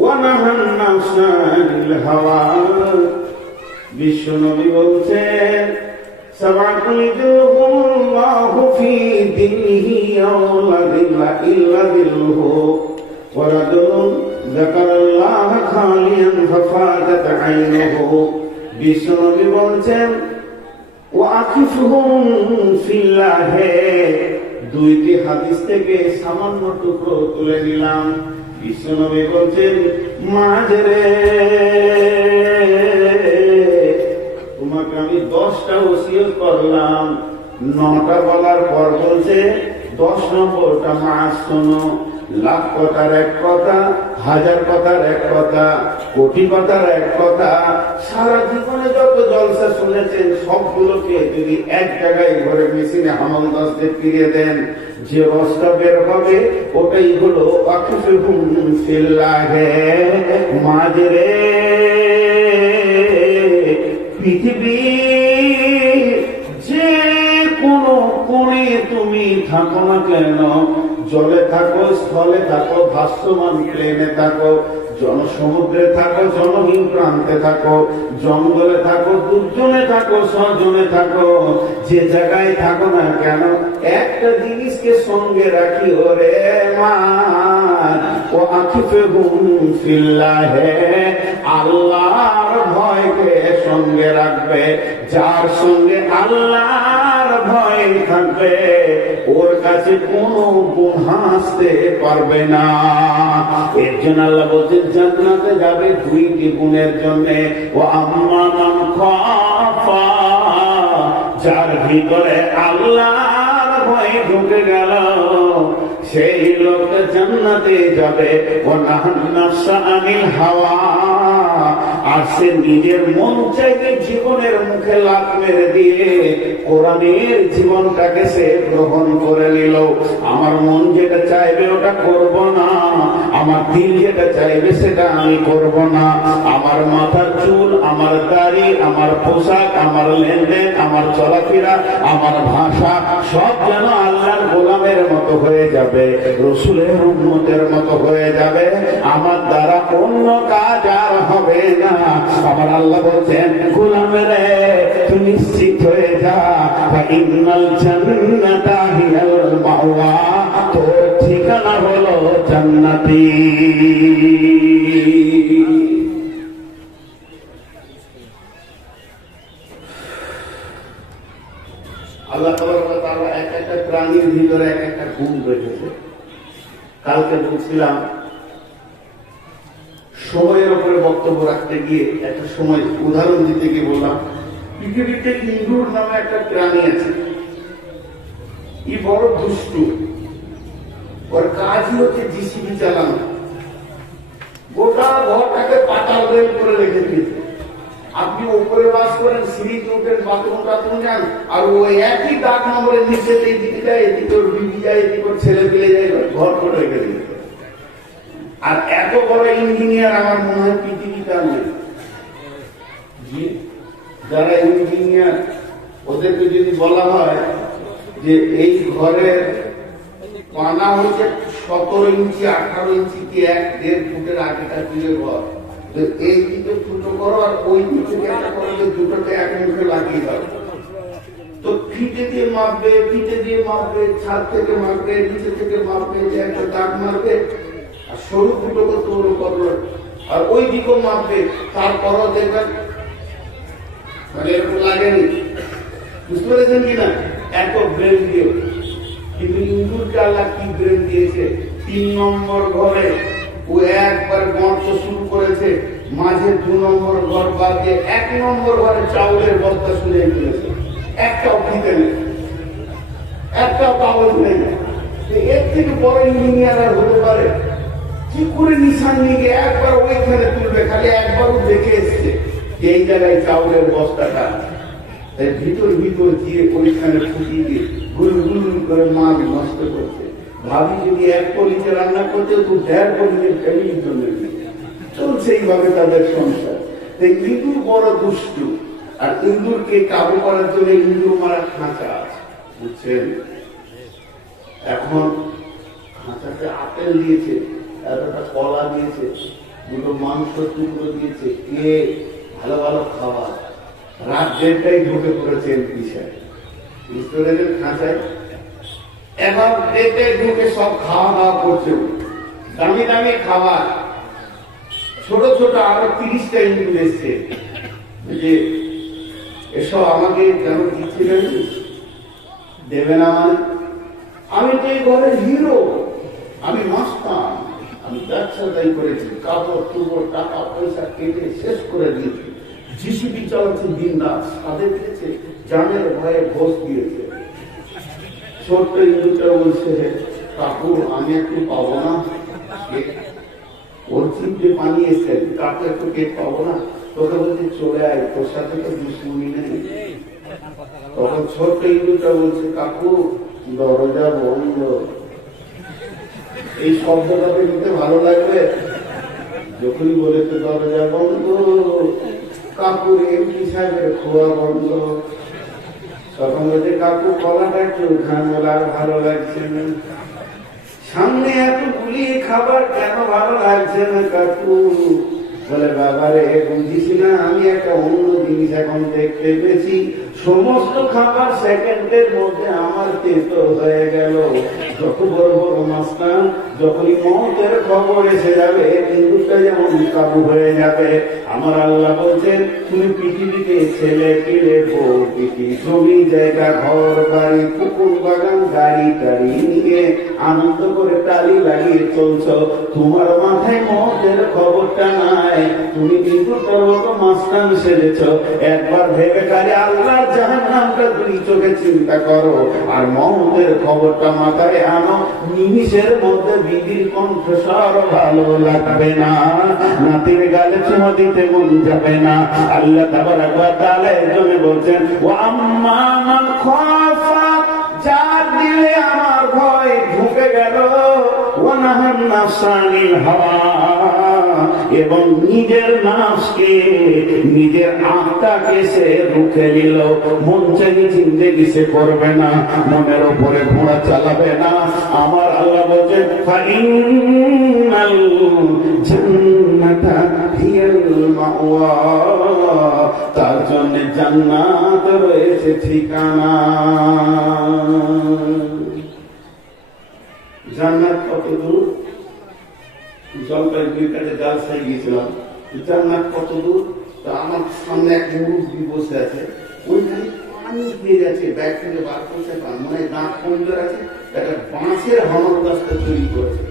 ওয়া নাহান নাফসা আনিল হাওয়া। বিশ্বনবী বলছেন সাবাকুল যুল্লাহু ফি দীনিহি ইয়াওলা দিল্লা ইল্লা দিল্লুহু ওয়া রাজুলুন যাকারাল্লাহা খালিয়ান ফাফাদাত আইনুহু। বিশ্বনবী বলছেন ওয়া আকিফুহুম ফিল্লাহি। দুইটি হাদিস থেকে সামান্য টুকরো তুলে নিলাম। বিশ্বনবী বলছেন মাঝরে তোমাকে আমি 10টা ওসিয়ত করলাম, 9টা বলার পর বলছে 10 নম্বরটা মাস শোনো। লাখ কথার এক কথা, হাজার কথার এক কথা, কোটি কথার এক কথা। সারা জীবনে যত জলসা শুনেছেন সবগুলোকে যদি এক জায়গায় ঘরে মেশিনে হামলদাস দিয়ে ফিরিয়ে দেন, যে রসটা বের হবে ওটাই হলো আকিফুহুম ফিল্লাহি। মাঝরে পৃথিবীর যে কোনো কোণে তুমি থাকো না কেন, জলে থাকো, স্থলে থাকো, ভাসমান প্লেনে থাকো, জনসমুদ্রে থাকো, জনহীন প্রান্তে থাকো, জঙ্গলে থাকো, দুর্জনে থাকো, সজনে থাকো, যে জায়গায় থাকো না কেন একটা জিনিসকে সঙ্গে রাখি ওরে মান, ও আকিফুহুম ফিল্লাহি। আল্লাহর ভয়কে সঙ্গে রাখবে। যার সঙ্গে আল্লাহর ভয় থাকবে ওর কাছে কোনো গুণ আসতে পারবে না। এর জন্য আল্লাহ বলছেন জান্নাতে যাবে দুইটি গুণের জন্য। ও আম্মা মান খাফা, যার ভিতরে আল্লাহর ভয় ঢুকে গেল সেই লোকটা জান্নাতে যাবে। ও নাহান নাফসা আনিল হাওয়া, আর সে নিজের মন চাইতে জীবনের মুখে লাত মেরে দিয়ে কোরআনের জীবনটাকে সে গ্রহণ করে নিল। আমার মন যেটা চাইবে ওটা করব না, আমার দিল যেটা চাইবে সেটা আমি করব না। আমার মাথার চুল, আমার দাড়ি, আমার পোশাক, আমার লেনদেন, আমার চলাফেরা, আমার ভাষা সব যেন আল্লাহর গোলামের মতো হয়ে যাবে, রসুলের উম্মতের মতো হয়ে যাবে। আমার দ্বারা অন্য কাজ আর হবে না। আমার আল্লাহ বলছেন গোলামের তুই নিশ্চিত হয়ে যা, ইন্নাল জান্নাতা হিয়াল মাওয়া, তোর ঠিকানা হলো জান্নাতি। আল্লাহ তাআলা এক একটা প্রাণীর ভিতরে এক একটা গুণ রেখেছে। কালকে বলছিলাম সময়ের উপরে বক্তব্য রাখতে গিয়ে একটা সময় উদাহরণ দিতে গিয়ে বললাম পৃথিবীতে ইঁদুর নামে একটা প্রাণী আছে। ই বড় দুষ্টু, ওর কাজই হচ্ছে জিসিবি চালানো। গোটা ঘরটাকে পাতাল রেল করে রেখে দিয়েছে। আপনি উপরে বাস করেন, সিঁড়ি উঠেন, বাথরুম টাথরুম যান, আর ওই একই ডাক নম্বরের নিচে এইদিকে যায়, এদিকে ওর বিবি যায়, এদিকে ওর ছেলে পেলে যায়, ঘর করে রেখে দিয়েছে। আর এত বড় ইঞ্জিনিয়ার আমার মনে হয় পৃথিবীটা নেই। যারা ইঞ্জিনিয়ার ওদেরকে যদি বলা হয় যে এই ঘরের পানা হচ্ছে 17 ইঞ্চি 18 ইঞ্চি কি 1-1.5 ফুটের আগেকার যুগের ঘর, এই দিকে ফুটো করো আর ওই দিকে একটা করো, দুটোকে এক মুখে লাগিয়ে দাও, তো ফিটে দিয়ে মাপবে, ফিটে দিয়ে মাপবে, ছাদ থেকে মাপবে, নিচে থেকে মাপবে, যে একটা দাগ মারবে আর সরু ফুটো করতে হলো করলো, আর ওই দিকেও মাপবে, তারপরও দেখবেন মানে এরকম লাগেনি। বুঝতে পেরেছেন কিনা? এত ব্রেন দিয়ে, কিন্তু ইন্দুরকে আল্লাহ কি ব্রেন দিয়েছে 3 নম্বর ঘরে ও একবার গর্ত শুরু করেছে, মাঝে 2 নম্বর ঘর বাদ দিয়ে 1 নম্বর ঘরে চাউলের বস্তা শুনে ফেলেছে, একটাও ফিতে নেই, একটাও কাগজ নেই। এর থেকে বড় ইঞ্জিনিয়ার আর হতে পারে? কি করে নিশান নিয়ে একবার ওইখানে তুলবে? খালি একবারও দেখে এসছে এই জায়গায় চাউলের বস্তাটা, ভিতর ভিতর দিয়ে ওইখানে ফুটিয়ে দিয়ে গুল গুল করে মাছ নষ্ট করছে। ভাবি যদি 1 পলিতে রান্না করতে তো 1.5 পলিতে ফ্যামিলির জন্য চলছে এইভাবে তাদের সংসার। ইঁদুর বড় দুষ্টু, আর ইঁদুরকে কাবু করার জন্য ইঁদুর মারা খাঁচা আছে, বুঝছেন? এখন খাঁচাতে আপেল দিয়েছে, এতটা কলা দিয়েছে, 2টো মাংসের টুকরো দিয়েছে, কে ভালো ভালো খাবার। রাত 1:30টায় ঢুকে পড়েছে এমপি সাহেব খাঁচায়। এখন 1:30টায় ঢুকে সব খাওয়া দাওয়া করছে, দামি দামি খাবার। ছোট ছোট আরো 30টা ইঁদুর এসছে, যে এসব আমাকে কেন দিচ্ছিলেন, দেবে না মানে? আমি তো এই ঘরের হিরো, আমি মাস্তান, আমি ব্যবসা তাই করেছি, কাপড় চুপড় টাকা পয়সা কেটে শেষ করে দিয়েছি, জিসিবি চালাচ্ছে দিন রাত, সাথে দিয়েছে, জানের ভয়ে ঘোষ দিয়েছে। ছোট্ট ইঁদুরটা বলছে, কাকু আমি একটু পাবো না? ওর চিনতে পানি এসছে, কাকু একটু কেক পাবো না? তোকে বলছে চলে আয়, তোর সাথে তো দুশ্মনী নেই। তখন ছোট্ট ইঁদুরটা বলছে, কাকু দরজা বন্ধ। এই শব্দটাকে নিতে ভালো লাগবে? যখনই বলেছে দরজা বন্ধ, কাকুর এমপি সাহেবের খোয়া বন্ধ। তখন বলছে, কাকু কলাটা একটু খান, আর ভালো লাগছে না। সামনে এত গুলিয়ে খাবার কেন ভালো লাগছে না কাকু? বলে, বাবারে বুঝিস না, আমি একটা অন্য জিনিস এখন দেখতে পেয়েছি, সমস্ত খাবার সেকেন্ডের মধ্যে আমার তেতো হয়ে গেল। যত বড় বড় মাস্তান, যখনই মৌতের খবর এসে যাবে, ইঁদুরটা যেমন কাবু হয়ে যাবে। আমার আল্লাহ বলছেন, তুমি পৃথিবীতে ছেলে পেলে বউ পিটি জমি জায়গা ঘর বাড়ি পুকুর বাগান গাড়ি টাড়ি নিয়ে আনন্দ করে তালি লাগিয়ে চলছ, তোমার মাথায় মৌতের খবরটা নাই। তুমি কিন্তু তোর মতো মাস্তান সেজেছ। একবার ভেবে কালে আল্লাহ জাহান্নামটা 2 চোখে চিন্তা করো, আর মৌতের খবরটা মাথায় আনো। নিমিষের মধ্যে বিবির কণ্ঠস্বর ভালো লাগবে না, নাতির গালে চুমা দিতে মন যাবে না। আল্লাহ তাবারাক ওয়া তাআলা এর জন্য বলছেন, ওয়া আম্মা মান খাফা, যার দিলে আমার ভয় ঢুকে গেল, ওয়া নাহান নাফসানিল হাওয়া, এবং নিজের নাফসকে নিজের আত্মাকে সে রুখে নিল। মন চাই জিন্দেগি সে করবে না, মনের উপরে ঘোড়া চালাবে না। আমার আল্লাহ বলছেন, ফাইনাল জান্নাতা হিয়াল মাওয়া, তার জন্য জান্নাত রয়েছে ঠিকানা। জান্নাত কত দূর? জলপাইগুড়ির কাছে জালসায় গিয়েছিলাম, জান্নাত কত দূর? তো আমার সামনে এক মুরব্বী বসে আছে, ওইখানে পানি খেয়ে যাচ্ছে, ব্যাগ থেকে বার করছে, মনে হয় দাঁত কমজোর আছে, একটা বাঁশের হামর গাছটা তৈরি করেছে,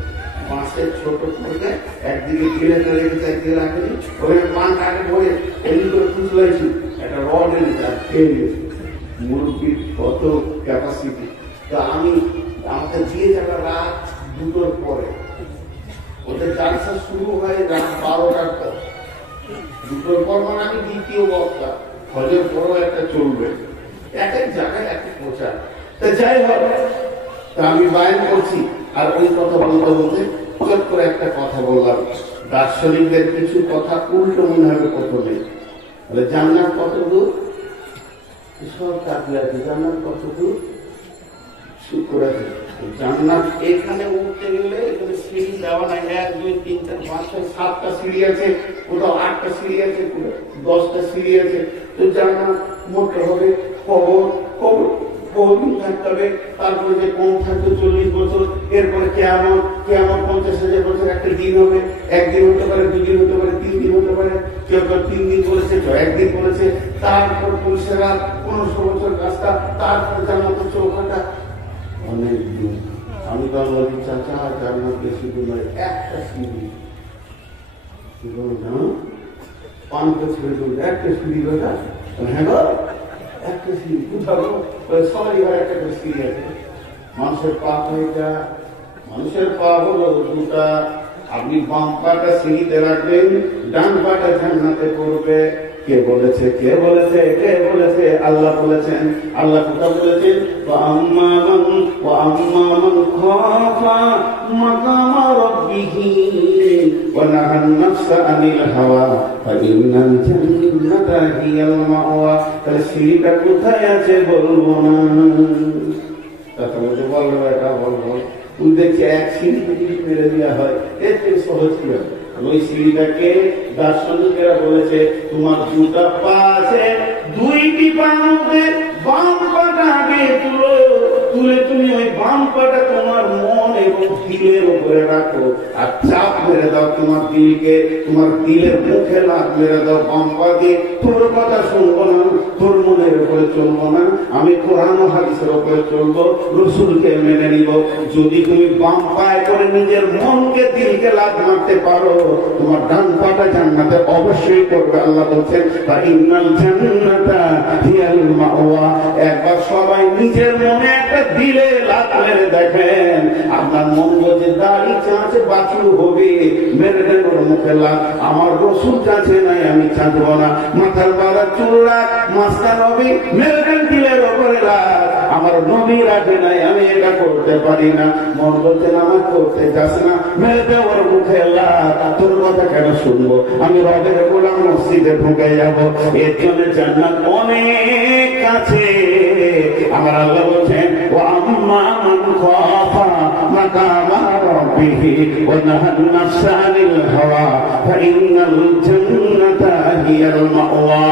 বাঁশের ছোট করে একদিকে ঘিরে রেখেছে, একদিকে রাখেনি, ওখানে পানটাকে ভরে এমনি করে ফুসলাইছি, একটা রড এনে তার খেয়ে গেছে। মুরব্বীর কত ক্যাপাসিটি! তো আমি আমাকে দিয়ে যাবে রাত 2টোর পরে, ওদের জালসা শুরু হয় রাত 12টার পর। 2টোর পর মানে আমি দ্বিতীয় বক্তা, ফজর পরও একটা চলবে, এক এক জায়গায় এক এক প্রচার। তা যাই হোক, তা আমি বায়ান করছি, আর ওই কথা বলতে বলতে চট করে একটা কথা বললাম। দার্শনিকদের কিছু কথা উল্টো মনে হবে প্রথমে। জান্নাত কত দূর? সব কাটলে আছে, জান্নাত কত দূর? শুক্র আছে। জান্নাত এখানে উঠতে গেলে এখানে সিঁড়ি দেওয়া নাই, 1 2 3 4 5 6 7টা সিঁড়ি আছে, কোথাও 8টা সিঁড়ি আছে, কোথাও 10টা সিঁড়ি আছে। তো জান্নাত মোটর হবে, কবর কবর বহুদিন থাকতে হবে, তারপরে যে কম থাকবে 40 বছর, এরপরে কেয়ামত 50,000 বছর একটা দিন হবে, একদিন হতে পারে, 2 দিন হতে পারে, 3 দিন হতে পারে, কেউ 3 দিন বলেছে, কেউ 1 দিন বলেছে, তারপর পুলিশের রাত 1500 বছর কাজটা, তারপরে জান্নাতের চৌকাটা, অনেক দিন। আমি তো বলি চাচা জান্নাত বেশি দূর নয়, একটা সিঁড়ি। না পানকে ছেড়ে দেবো, একটা সিঁড়ি বেটা। হ্যাঁ গো, একটা সিঁড়ি কোথাও সবাই ঘরে একটা করে সিঁড়ি আছে। মানুষের পা হয়ে যা, মানুষের পা হলো দুটা। আপনি বাম পাটা সিঁড়িতে রাখবেন, ডান পাটা জান্নাতে পড়বে। কে বলেছে? কে বলেছে? কে বলেছে? আল্লাহ বলেছেন। আল্লাহ কোথা বলেছেন? ওয়াম্মান খাফা মাকামা রাব্বিহি ওয়া নাহান নাফসা আনিল হাওয়া ফাইন্নাল জান্নাতা হিয়াল মাওয়া। তাহলে সিঁড়িটা কোথায় আছে বলবো না, তাহলে বলবো এটা বলবো। দেখছি এক সিঁড়ি মেরে দেওয়া হয়, এর থেকে সহজ কি হয়? ওই সিঁড়িটাকে দার্শনিকেরা বলেছে তোমার দুটা পা আছে, দুইটি পার মধ্যে বাম পাটা আগে তুলো, তুলে তুমি ওই বাম পাটা তোমার মন এবং দিলের উপরে রাখো, আর চাপ মেরে দাও তোমার দিলকে, তোমার দিলের মুখে লাভ মেরে দাও বাম পা দিয়ে। তোর কথা শুনবো না, তোর মনের উপরে চলবো না, আমি কোরআন ও হাদিসের উপরে চলবো, রসুলকে মেনে নিব। যদি তুমি বাম পায়ে করে নিজের মনকে দিলকে লাভ মারতে পারো, তোমার ডান পাটা জান্নাতে অবশ্যই করবে। আল্লাহ বলছেন ফাইন্নাল জান্নাতা হিয়াল মাওয়া। একবার সবাই নিজের মনে একটা দিলে লাভ মেরে দেখেন, আপনার মন বলছে দাড়ি চাঁচে বাছুর হবে, মেরে দেন ওর মুখে লাভ। আমার রসুল চাঁচে নাই, আমি চাঁচব না। মাথার বাঁধা চুল রাখ, মাস্টার নবী মেরে দেন দিলের ওপরে লাভ। আমার নবী রাখে নাই, আমি এটা করতে পারি না। মন বলছেন আমার করতে যাস না, মেরে দে ওর মুখে লাভ। তোর কথা কেন শুনবো? আমি রবের গোলাম, মসজিদে ঢুকে যাবো। এর জন্য জান্নাত অনেক কাছে। আমার আল্লাহ বলছেন ওয়াম্মা মান খাফা মাকামা রাব্বিহি ওয়া নাহান নাফসা আনিল হাওয়া ফাইন্নাল জান্নাতা হিয়াল মাওয়া।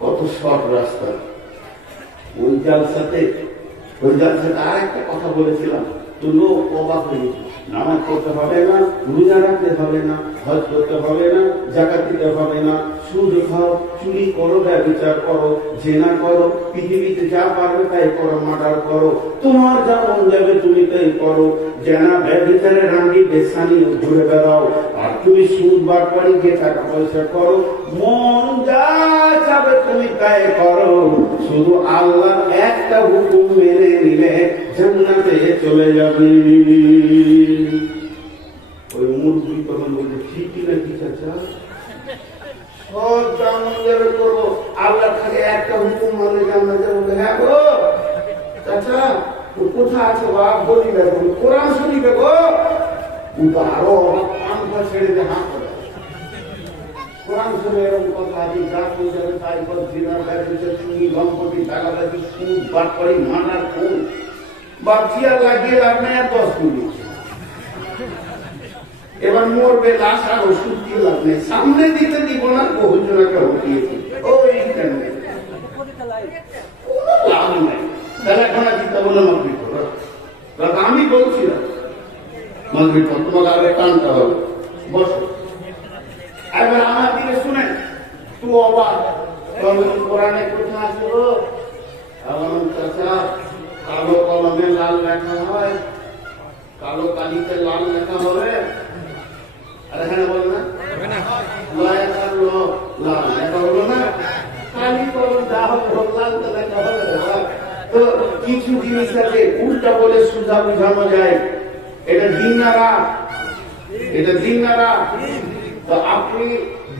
কত শর্ট রাস্তা। ওই জালসাতে আর একটা কথা বলেছিলাম, তো লোক অবাক হয়ে গেছে। নামাজ পড়তে হবে না, রোজা রাখতে হবে না, হজ করতে হবে না, যাকাত দিতে হবে না, সুদ খাও, চুরি করো, ব্যভিচার করো, জেনা করো, পৃথিবীতে যা পারবে তাই করো, মার্ডার করো, তোমার যা মন যাবে তুমি তাই করো। জেনা ব্যভিচারে রান্ডি বেসানি ঘুরে বেড়াও, আর তুমি সুদ বাটপাড়ি গিয়ে টাকা পয়সা করো, মন যা যাবে তুমি তাই করো। শুধু আল্লাহ একটা হুকুম মেনে নিলে জান্নাতে চলে যাবে। ওই মুরগি তখন বলছে ঠিকই নাকি চাচা, সব জামন যাবে করবো, আল্লাহ খালি একটা হুকুম মানে জান্নাতে বলে। হ্যাঁ গো চাচা, ও কোথা আছে বাপ বলি না, কোরআন শরীফে গো। ও তো আরো পাংখা ছেড়ে দিয়ে হাত করে কোরআন শুনে এরকম কথা আছে, যা কই যাবে তাই কর, জিনা ব্যবসা, চুরি, লম্পটি, টাকাবাজি, সুদ, বাটপাড়ি, মানার খুন, বাপজি আর লাগিয়ে লাভ নেই। আর 10 মিনিট এবার মরবে লাশ, আর ওষুধ দিয়ে লাভ নেই। সামনে দিতে দিব না, বহুজনাকে হটিয়েছি ওইখানে লাভ নাই। তাহলে এখন দিতে বলে মাগরিব করো, আমি বলছি না মাগরিব করো, তোমাকে আগে টানতে হবে। বসো, এবার আমার দিকে শুনেন, তুই অবাক। কোরআনে কোথা আছে গো? আমার চাচা কালো কলমে লাল লেখা হয়, কালো কালিতে লাল লেখা হবে। আরে হ্যাঁ বল না, লাল লেখা হলো না, কালি কলম যা হবে লাল তো লেখা হবে। তো কিছু জিনিস আছে উল্টা বলে সুধা বুঝানো যায়। এটা দিন না রাত, এটা দিন না রাত। তো আপনি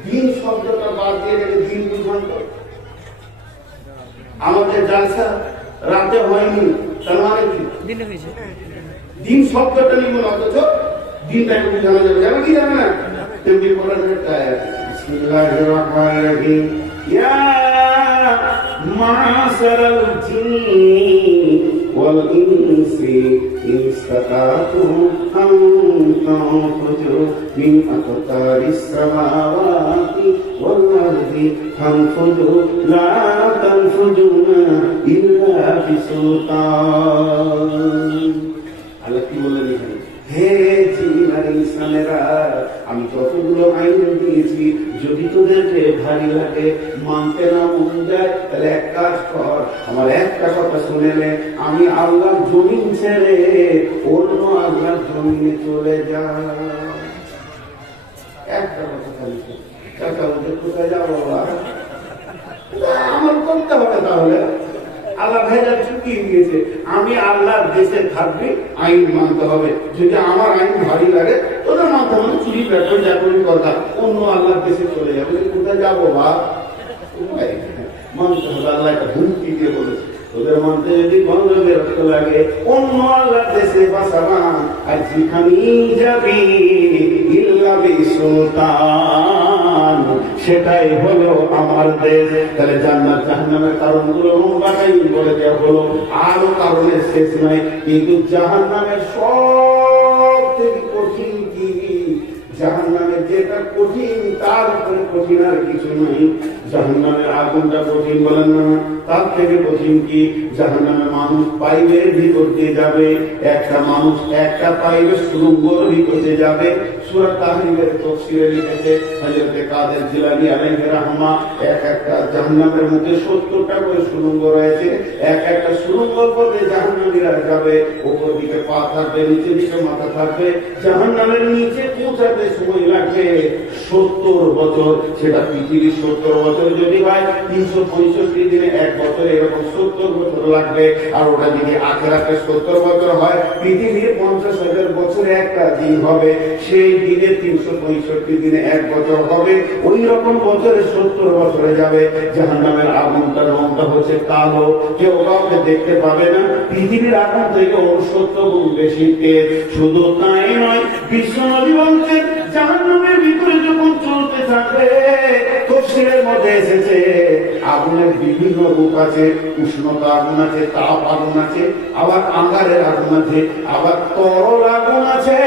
দিন শব্দটা বাদ দিয়ে দিন বুঝান। তো আমাদের জালসা রাতে হয়নি, তার মানে কি দিন শব্দটা নিব না, অথচ দিনটাকে বুঝানো যাবে। যাবে কি যাবে না? তেমনি কোরআনের আয়াত, বিসমিল্লাহির রহমানির রহিম, ইয়া মা'শারাল জিন্নি ওয়াল ইনসি ইনস্তাতাতুম আন তানফুযু মিন আকতারিস সামাওয়াতি ওয়াল আরদি ফানফুযু লা তানফুযুনা ইল্লা বিসুলতান। আল্লাহ কি বললেন এখানে? হে জিন আর ইনসানেরা, আমি যতগুলো আইন দিয়েছি যদি তোদেরকে ভারী লাগে, মানতে না মন যায়, তাহলে এক কাজ কর, আমার একটা কথা শুনে নে, আমি আল্লাহ জমিন ছেড়ে অন্য আল্লাহ জমিনে চলে যা। একটা কথা খালি চাচা ওদের কোথায় যাবো আমার করতে হবে, তাহলে আল্লাহ ভেজা চুকিয়ে দিয়েছে, আমি আল্লাহর দেশে থাকবে, আইন মানতে হবে। যদি আমার আইন ভারী লাগে তোদের মানতে হবে, চুরি ব্যাপার যা করি কথা, অন্য আল্লাহর দেশে চলে যাবে। কোথায় যাবো বা মানতে হবে। আল্লাহ একটা হুমকি দিয়ে বলেছে, তোদের মানতে যদি গন্ধ বিরক্ত লাগে অন্য আল্লাহর দেশে বাসাবা, আর যেখানেই যাবি ইল্লা বিসুলতান, সেটাই হলো আমার দেশ। তাহলে জান্নাত জাহান্নামের কারণগুলো বাটাই বলে দেওয়া হলো, আরো কারণের শেষ নাই। কিন্তু জাহান্নামের সব থেকে কঠিন কি? জাহান্নামের যেটা কঠিন তার উপরে কঠিন আর কিছু নাই। জাহান্নামের আগুনটা কঠিন বলেন না, তার থেকে কঠিন কি? জাহান্নামে মানুষ পাইপের ভিতর দিয়ে যাবে, একটা মানুষ একটা পাইপের সুরঙ্গের ভিতর দিয়ে যাবে। সূরা তাহরিমের তাফসীরে লিখেছে হযরত কাদের জিলানী আলাইহির রাহমা, এক একটা জাহান্নামের মুখে 70টা করে সুরঙ্গ রয়েছে, এক একটা সুরঙ্গ পথে জাহান্নামীরা যাবে। উপর দিকে পা থাকবে, নিচে দিকে মাথা থাকবে। জাহান্নামের নিচে পৌঁছাতে সময় লাগবে 70 বছর। সেটা পৃথিবীর 70 বছর যদি হয়, 365 দিনে এক বছর, এরকম 70 বছর লাগবে। আর ওটা যদি আখিরাতে 70 বছর হয়, পৃথিবীর 50,000 বছরে একটা দিন হবে, সেই দিনে 365 দিনে এক বছর হবে। ওই রকম বছরে 70 বছরে যাবে। জাহান্নামের আগুনটার রংটা হচ্ছে কালো, কেউ কাউকে দেখতে পাবে না। পৃথিবীর আগুন থেকে 70 গুণ বেশি তেজ। শুধু তাই নয়, বিশ্বনবী বলছেন জাহান্নামের ভিতরে যখন চলতে থাকবে, তাফসীরের মধ্যে এসেছে আগুনের বিভিন্ন রূপ আছে। উষ্ণতা আগুন আছে, তাপ আগুন আছে, আবার আঙ্গারের আগুন আছে, আবার তরল আগুন আছে,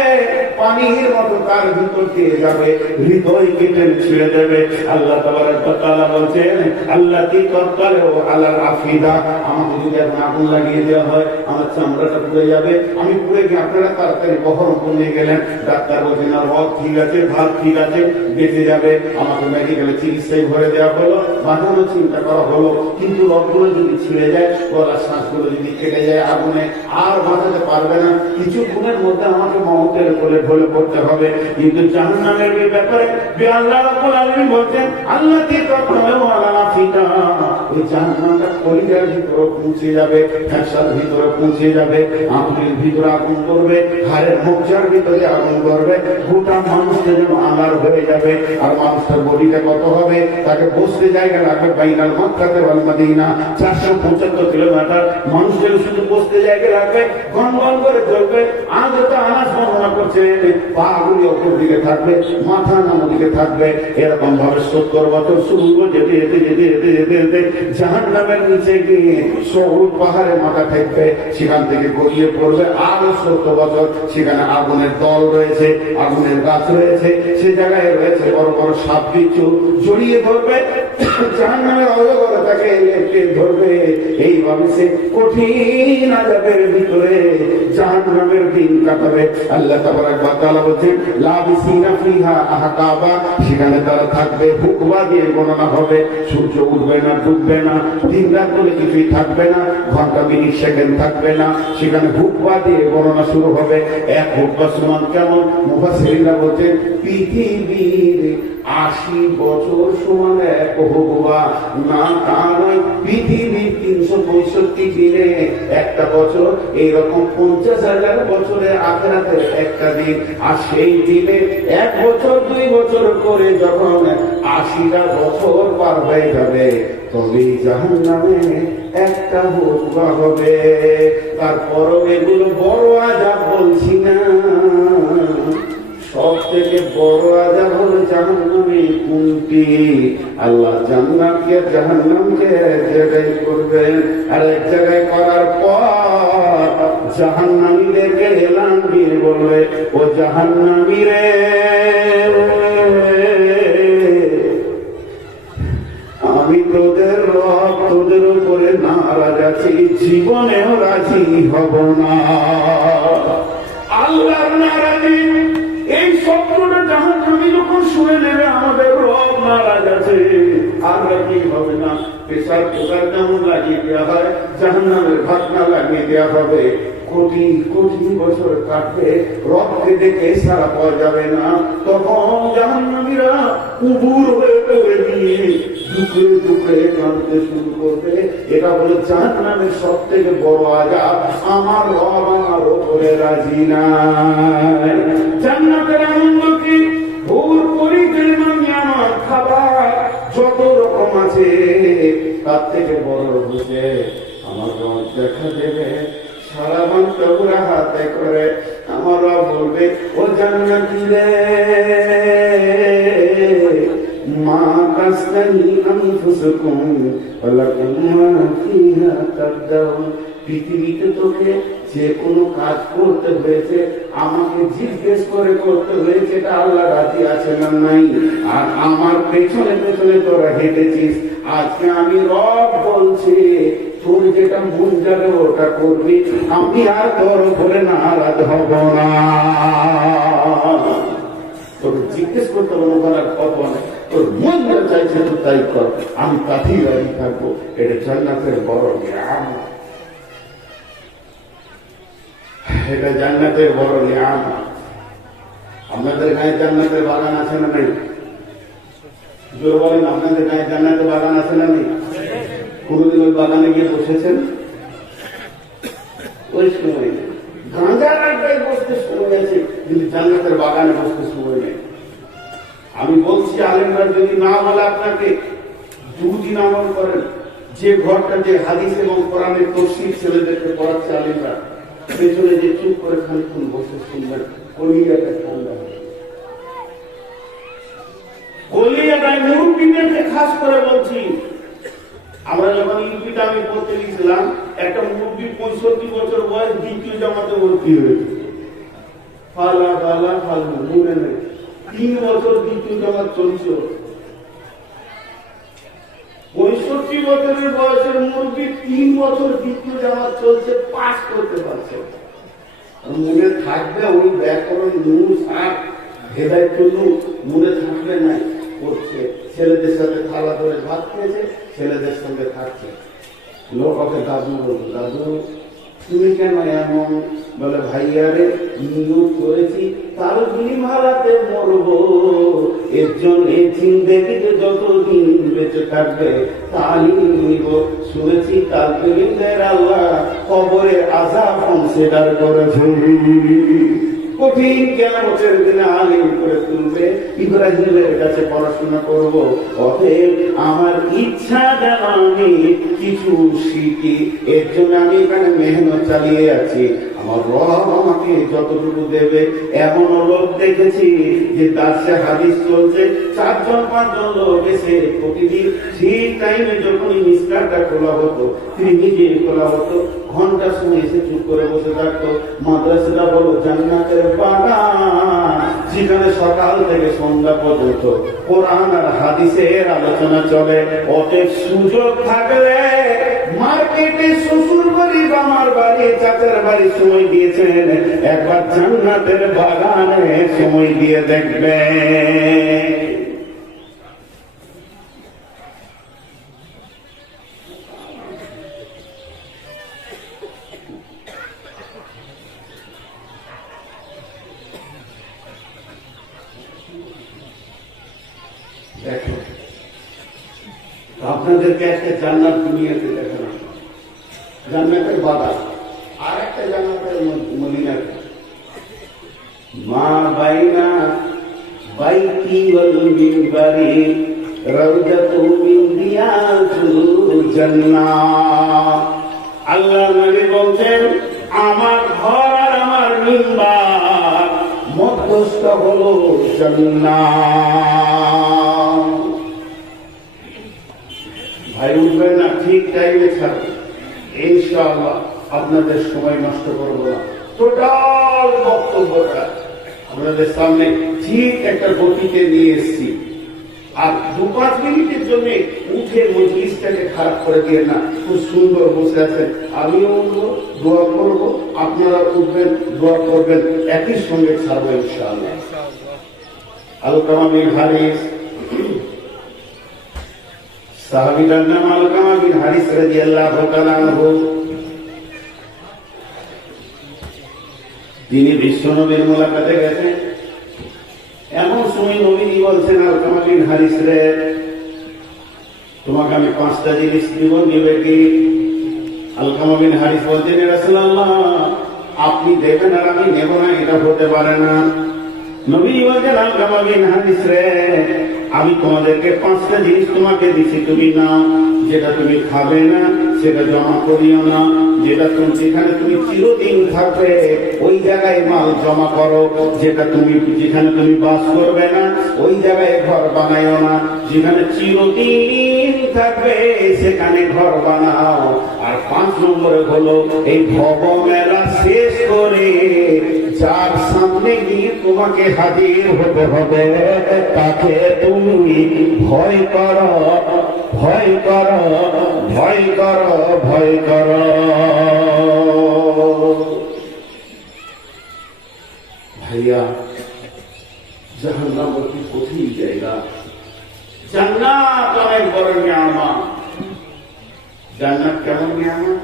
পানির মতো তার ভিতর দিয়ে যাবে, হৃদয় কেটে ছিঁড়ে দেবে। আল্লাহ তাবারক ওয়া তাআলা বলছেন আল্লাতী তাতালু আলাল আফিদা, আমাকে যদি এখন আগুন লাগিয়ে দেওয়া হয়, আমার চামড়াটা পুড়ে যাবে, আমি পুড়ে গিয়ে আপনারা তাড়াতাড়ি বহরমপুর নিয়ে গেলেন, ডাক্তার বলছেন আর রক ঠিক আছে, ভাত ঠিক আছে, বেঁচে যাবে। আমাকে মেডিকেলে চিকিৎসায় ভরে দেওয়া হলো, বাঁধানো চিন্তা করা হলো, কিন্তু রকগুলো যদি ছিঁড়ে যায়, গলার শ্বাসগুলো যদি কেটে যায় আগুনে, আর বাঁচাতে পারবে না। কিছুক্ষণের মধ্যে আমাকে মওতের কোলে ঢলে পড়তে হবে। কিন্তু জাহান্নামের ব্যাপারে আল্লাহ রাব্বুল আলামিন বলেন আল্লাতী তাতালু আলাল আফিদা, ওই জাহান্নামটা কলিজার ভিতরে পৌঁছে যাবে, ফ্যাসার ভিতরে পৌঁছে যাবে, আঙুলের ভিতরে আগুন করবে, হাড়ের মজ্জার ভিতরে আগুন করবে, গোটা মানুষটা যেন আলার হয়ে যাবে। আর মানুষটার বডিটা কত হবে? তাকে বসতে জায়গা লাগবে বাইনাল মক্কাতে ওয়াল মদিনা, 475 কিলোমিটার। মানুষের শুধু বসতে জায়গা লাগবে, গনগন করে চলবে। আজ তো আনাস বর্ণনা করছে পাগুলি ওপর দিকে থাকবে, মাথা নামো দিকে থাকবে। এরকম ভাবে 70 বছর সুরঙ্গ যেতে যেতে যেতে যেতে যেতে যেতে জাহান্নামের নিচে গিয়ে সহুদ পাহাড়ে মাথা ঠেকবে, সেখান থেকে গড়িয়ে পড়বে আরো 70 বছর। সেখানে আগুনের দল রয়েছে, আগুনের গাছ রয়েছে, সে জায়গায় রয়েছে বড় বড় সাপ বিচ্ছু, জড়িয়ে ধরবে জাহান্নামের অজগর তাকে লেপটে ধরবে। এইভাবে সে কঠিন আযাবের ভিতরে জাহান্নামের দিন কাটাবে। আল্লাহ তাবারক ওয়া তাআলা বলেন লাবিসিনা ফিহা আহকাবা, সেখানে তারা থাকবে, হুকবা দিয়ে গণনা হবে। সূর্য উঠবে না, ডুববে না, দিন রাত বলে কিছুই থাকবে না, ঘন্টা মিনিট সেকেন্ড থাকবে না, সেখানে হুকবা দিয়ে গণনা শুরু হবে। এক হুকবা সমান কেমন? মুফাসসিরিনরা বলছেন পৃথিবীর 80 বছর সমান এক হুকবা। না তা নয়, পৃথিবীর 365 দিনে একটা বছর, এইরকম 50,000 বছরে আখিরাতের একটা দিন। আর সেই দিনে 1 বছর 2 বছর করে যখন 80টা বছর পার হয়ে যাবে, তবে জাহান্নামে একটা হুকবা হবে। তারপরও এগুলো বড় আযাব বলছি না, সব থেকে বড় আযাব হলো জাহান্নামে। কোনটি? আল্লাহ জান্নাতকে জাহান্নামকে এক জায়গায় করবেন, আর এক জায়গায় করার পর জাহান্নামীদেরকে এলান দিয়ে বলবে, ও জাহান্নামীরে, আমি তোদের রব, তোদের উপরে নারাজ আছি, জীবনেও রাজি হব না। শুনে নেবে আমাদের রব নারাজ আছে। আমরা কি হবে না, প্রেসার কুকার যেমন লাগিয়ে দেওয়া হয়, জাহান্নামের ঢাকনা লাগিয়ে দেওয়া হবে। কোটি কোটি বছর কাটবে, রবকে দেখে সারা পাওয়া যাবে না। তখন জাহান্নামীরা কুবুর হয়ে পড়ে দিয়ে টুকরে টুকরে কাঁদতে শুরু করবে। এটা হলো জাহান্নামের সব থেকে বড় আযাব। আমার রব আমার উপরে রাজি নাই। জান্নাতের আনন্দ কি? ভোর পরিমাণ আমার খাবার যত রকম আছে তার থেকে বড় বুঝে আমার রব দেখা দেবে। সারা বান্ধবরা হাতে করে আমরা বলবে, ও জান্নাতি রে, মা কাসতানি আনফুসুকুম ওয়ালাকুম মা ফিহা তাবদাউন। পৃথিবীতে তোকে যে কোনো কাজ করতে হয়েছে আমাকে জিজ্ঞেস করে করতে হয়েছে, এটা আল্লাহ রাজি আছে না নাই। আর আমার পেছনে পেছনে তোরা হেঁটেছিস। আজকে আমি রব বলছি, তোর যেটা মন যাবে ওটা করবি, আমি আর তোর উপরে নারাজ হব না। তোর জিজ্ঞেস করতে কোনো বলার কথা নেই। তোর মন যা চাইছে তো তাই কর, আমি তাতেই রাজি থাকবো। এটা জান্নাতের বড় নিয়ামত। এটা জান্নাতের বড় নিয়ামত। আপনাদের গায়ে জান্নাতের বাগান আছে না নেই? জোর বলেন, আপনাদের গায়ে জান্নাতের বাগান আছে না নেই? কোনদিন ওই বাগানে গিয়ে বসেছেন? ওই সময় গাঁজার আড্ডায় বসতে সময় আছে, কিন্তু জান্নাতের বাগানে বসতে সময় নেই। আমি বলছি, আলেমরা যদি না বলে আপনাকে, দুদিন আমল করেন। যে ঘরটা যে হাদিস এবং কোরআনের তফসির ছেলেদেরকে পড়াচ্ছে আলেমরা, পেছনে যে চুপ করে খানিক্ষণ বসে শুনবেন, কলিয়াটা ঠান্ডা হবে। কলিয়াটায় মুরব্বীদেরকে খাস করে বলছি। আমরা যখন ইউপিটা আমি পড়তে গেছিলাম, একটা মুরব্বী 65 বছর বয়স দ্বিতীয় জামাতে ভর্তি হয়েছে। ফালা ফালা ফালু মনে নেই, 3 বছর দ্বিতীয় জামাত চলছিল। 65 বছরের বয়সের মুরব্বী 3 বছর দ্বিতীয় জামাত চলছে, পাস করতে পারছে। মনে থাকবে ওই ব্যাকরণ নুন সাপ হেদায়ত মনে থাকবে না। করছে ছেলেদের সাথে থালা ধরে ভাত খেয়েছে, ছেলেদের সঙ্গে থাকছে। লোক ওকে দাদু বলতো, দাদু তুমি কেন এমন? বলে ভাইয়ারে নিয়োগ করেছি তার বিনিময়াতে মরবো, এর জন্য জিন্দেগিতে যতদিন বেঁচে থাকবে তালিম নিব। শুনেছি তার বিনিময়ের আল্লাহ কবরে আযাব কনসিডার করেছে। কঠিন কিয়ামতের দিনে আলিম করে তুলবে। ইব্রাহিমের কাছে পড়াশোনা করব, অতএব আমার ইচ্ছা যেন আমি কিছু শিখি। এর জন্য আমি এখানে মেহনত চালিয়ে আছি। আমার রব আমাকে যতটুকু দেবে। এমন লোক দেখেছি যে দার্সে হাদিস চলছে, 4-5 জন লোক এসে প্রতিদিন ঠিক টাইমে যখনই মিসকারটা খোলা হতো, নিজে খোলা হতো, ঘন্টা সময় এসে চুপ করে বসে থাকতো। মাদ্রাসাটা বলো জান্নাতের বাগান, যেখানে সকাল থেকে সন্ধ্যা পর্যন্ত কোরআন আর হাদিসের আলোচনা চলে। অতএব সুযোগ থাকলে মার্কেটে শ্বশুর বাড়ি, আমার বাড়ি, চাচার বাড়ি সময় দিয়েছেন, একবার জান্নাতের বাগানে সময় দিয়ে দেখবে। দেখো, আপনাদেরকে একটা জান্নাত দুনিয়াতে দেখালাম, জান্নাতের বাগান, আর একটা জান্নাতের মদিনাতে। মা বাইনা বাইতি ওয়াল মিনবারি রাউদাতুম মিন রিয়াদিল জান্নাহ। আল্লাহ নবী বলছেন, আমার ঘর আর আমার মিনবার মধ্যস্থ হলো জান্নাত। ভাই উঠবেন না, ঠিক টাইমে ছাড়বে ইনশাআল্লাহ। আপনাদের সময় নষ্ট করব না। টোটাল বক্তব্যটা আপনাদের সামনে ঠিক একটা গতিতে নিয়ে এসেছি। আর 2-5 মিনিটের জন্য উঠে মজলিসটাকে খারাপ করে দিয়ে না, খুব সুন্দর বসে আছেন। আমিও উঠবো, দোয়া করবো, আপনারা উঠবেন, দোয়া করবেন, একই সঙ্গে ছাড়বো ইনশাআল্লাহ। আলকামা বিন হারিস, সাহাবীটার নাম আলকামা বিন হারিস রাদিয়াল্লাহু তাআলা আনহু। তিনি বিশ্বনবীর মুলাকাতে গেছেন। এমন সময় নবীজি বলছেন, আলকামা বিন হারিস রে, তোমাকে আমি 5টা জিনিস দিব, নিবে কি? আলকামা বিন হারিস বলছেন, ইয়া রাসূলুল্লাহ, আপনি দেবেন আর আমি নেব না, এটা হতে পারে না। নবী বলছেন, আলকামা বিন হারিস রে, আমি তোমাদেরকে 5টা জিনিস তোমাকে দিছি, তুমি নাও। যেটা তুমি খাবে না সেটা জমা করিও না, যেটা তুমি যেখানে তুমি চিরদিন থাকবে ওই জায়গায় মাল জমা করো, যেটা তুমি যেখানে তুমি বাস করবে না ওই জায়গায় ঘর বানাইও না, যেখানে চিরদিন থাকবে সেখানে ঘর বানাও। আর 5 নম্বরে হলো, এই ভব মেলা শেষ করে যার সামনে গিয়ে তোমাকে হাজির হতে হবে তাকে তুমি ভয় করো, ভয় করো, ভয় করো, ভয় করো। ভাইয়া, জাহান্নাম অতি কঠিন জায়গা, জান্নাত অনেক বড় নিয়ামত। জান্নাত কেমন নিয়ামত?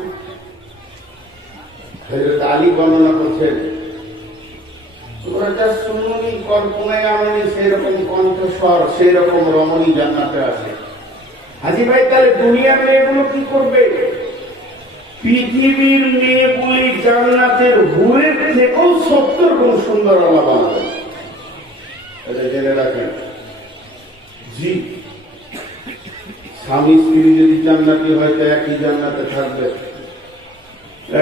হযরত আলী বর্ণনা করছেন, তোমরা যা শুনুনি, কল্পনায় আমেনি সেরকম কণ্ঠস্বর, সেরকম রমণী জান্নাতে আছে। হাজি ভাই, তাহলে দুনিয়ার মেয়েগুলো কি করবে? পৃথিবীর মেয়েগুলি জান্নাতের হুরের থেকেও 70 গুণ সুন্দর আল্লাহ বানাবেন, এটা জেনে রাখেন। জি, স্বামী স্ত্রী যদি জান্নাতি হয় তো একই জান্নাতে থাকবে।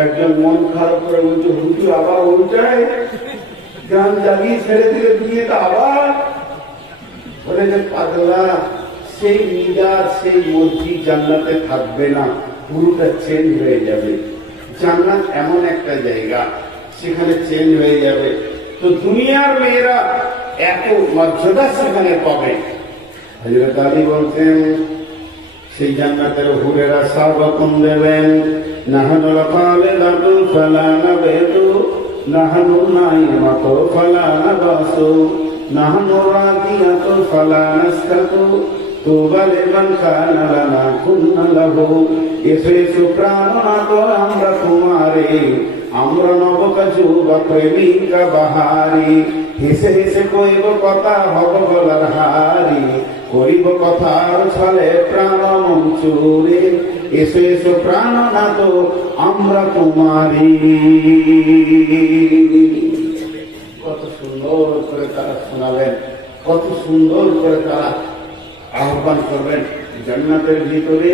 একজন মন খারাপ করে বলছে, হুজুর আবার উল্টায়, গান জ্বালিয়ে ছেড়ে দিলে বিয়েটা আবার। বলে যে পাগলা, সেই মিজাজ সেই মসজিদ জান্নাতে থাকবে না, পুরোটা চেঞ্জ হয়ে যাবে। জান্নাত এমন একটা জায়গা, সেখানে চেঞ্জ হয়ে যাবে। তো দুনিয়ার মেয়েরা এত মর্যাদা সেখানে পাবে। হযরত আলী বলতেন, সেই জান্নাতের হুরেরা সব রকম দেবেন, নাহানুল খালিদাতু ফালা নাবিতু, নাহানু নাইমাতু ফালা নাবাসু, নাহানু রাদিয়াতু ফালা নাসকাতু, তুবা লিমান কানা লানা কুন্না লাহু। এসো প্রাণনাথ আমরা তোমারে, আমরা নবকাজুবা প্রেমিকা বাহারি, হেসে হেসে কইব কথা হব গলার হারি, করিব কথার ছলে প্রাণ মঞ্চুরে, এসো এসো প্রাণনাথ আমরা তোমারি। কত সুন্দর করে তারা শোনাবেন, কত সুন্দর করে তারা আহ্বান করবেন। জান্নাতের ভিতরে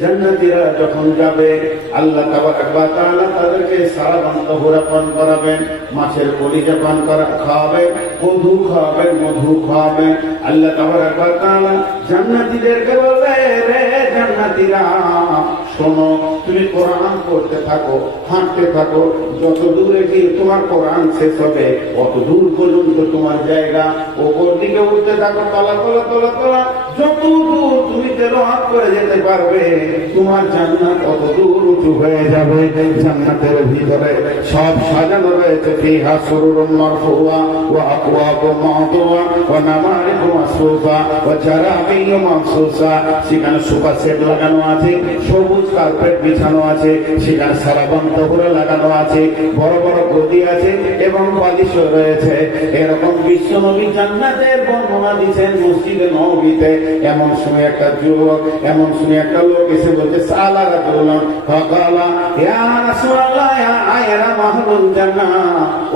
জান্নাতীরা যখন যাবে, আল্লাহ তাবারক ওয়া তাআলা তাদেরকে সারাবান তাহুরা পান করাবেন, মাছের কলিজা পান খাওয়াবেন, মধু খাওয়াবেন, মধু খাওয়াবেন। আল্লাহ তাবারক ওয়া তাআলা জান্নাতীদেরকে বলবে, রে জান্নাতীরা শোনো, তুমি কোরআন পড়তে থাকো, হাঁটতে থাকো, যত দূরে গিয়ে তোমার কোরআন শেষ হবে অত দূর পর্যন্ত তোমার জায়গা। ওপর দিকে উঠতে থাকো, তলা তলা তলা তলা, যত দূর তুমি তেলাওয়াত করে যেতে পারবে তোমার জান্নাত অত দূর উঁচু হয়ে যাবে। জান্নাতের ভিতরে সব সাজানো রয়েছে, ফিহা সুরুরুম মারফুআ ওয়া আকওয়াবুম মাওদুআ ওয়া নামারিকু মাসফুফা ওয়া জারাবিয়্যু মাবসুসা। সেখানে সোফা সেট লাগানো আছে, সবুজ কার্পেট বিছানো আছে, সেখানে সারাবান তাহুরা লাগানো আছে, বড় বড় গদি আছে এবং বালিশও রয়েছে। এরকম বিশ্বনবী জান্নাতের বর্ণনা দিচ্ছেন মসজিদে নববীতে। এমন সময় একটা যুবক, এমন সময় একটা লোক এসে বলছে, সালা রাসূলুল্লাহ ফাকালা ইয়া রাসূলুল্লাহ ইয়া আয়রা মাহলুল জান্নাহ,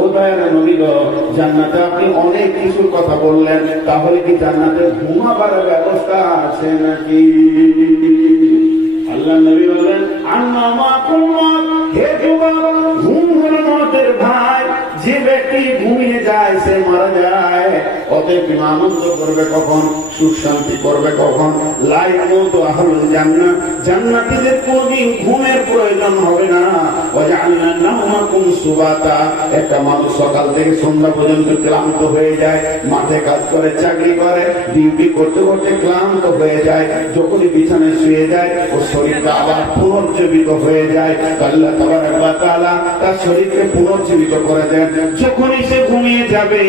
ও দয়ার নবী গো, জান্নাতে আপনি অনেক কিছুর কথা বললেন, তাহলে কি জান্নাতে ঘুমাবার ব্যবস্থা আছে নাকি? আল্লাহ নবী বলেন, আন্না মা কুল্লাত, হে যুবক, ঘুম হলো মতের ভাই। যে ব্যক্তি ঘুমিয়ে যায় সে মারা যায়। অতএব আনন্দ করবে কখন, সুখ শান্তি করবে কখন? লা ইয়ামুতু আহলুল জান্নাহ, জান্নাতীদের কোনদিন ঘুমের প্রয়োজন হবে না। ওয়া জাআলনা নাওমাকুম সুবাতা, একটা মানুষ সকাল থেকে সন্ধ্যা পর্যন্ত ক্লান্ত হয়ে যায়, মাঠে কাজ করে, চাকরি করে, ডিউটি করতে করতে ক্লান্ত হয়ে যায়, যখনই বিছানায় শুয়ে যায় ওর শরীরটা আবার পুনর্জীবিত হয়ে যায়। আল্লাহ তাবারক ওয়া তাআলা তার শরীরকে পুনর্জীবিত করে দেন। যখনই সে ঘুমিয়ে যাবে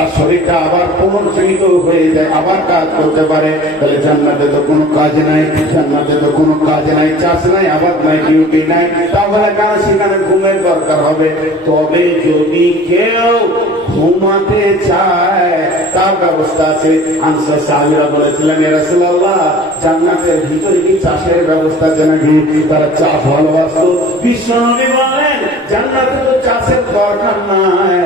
তার শরীরটা আবার পুনর্জীবিত হয়ে যায়, আবার কাজ করতে পারে। তাহলে জান্নাতে তো কোনো কাজ নাই, জান্নাতে তো কোনো কাজ নাই, চাষ নাই, আবাদ নাই, ডিউটি নাই, তাহলে কেন সেখানে ঘুমের দরকার হবে? তবে যদি কেউ ঘুমাতে চায় তার ব্যবস্থা আছে। আনসার সাহাবীরা বলেছিলেন, ইয়া রাসূলুল্লাহ, জান্নাতের ভিতরে কি চাষের ব্যবস্থা আছে নাকি? তারা চাষ ভালোবাসতো। বিশ্বনবী বলেন, জান্নাতে তো চাষের দরকার নাই,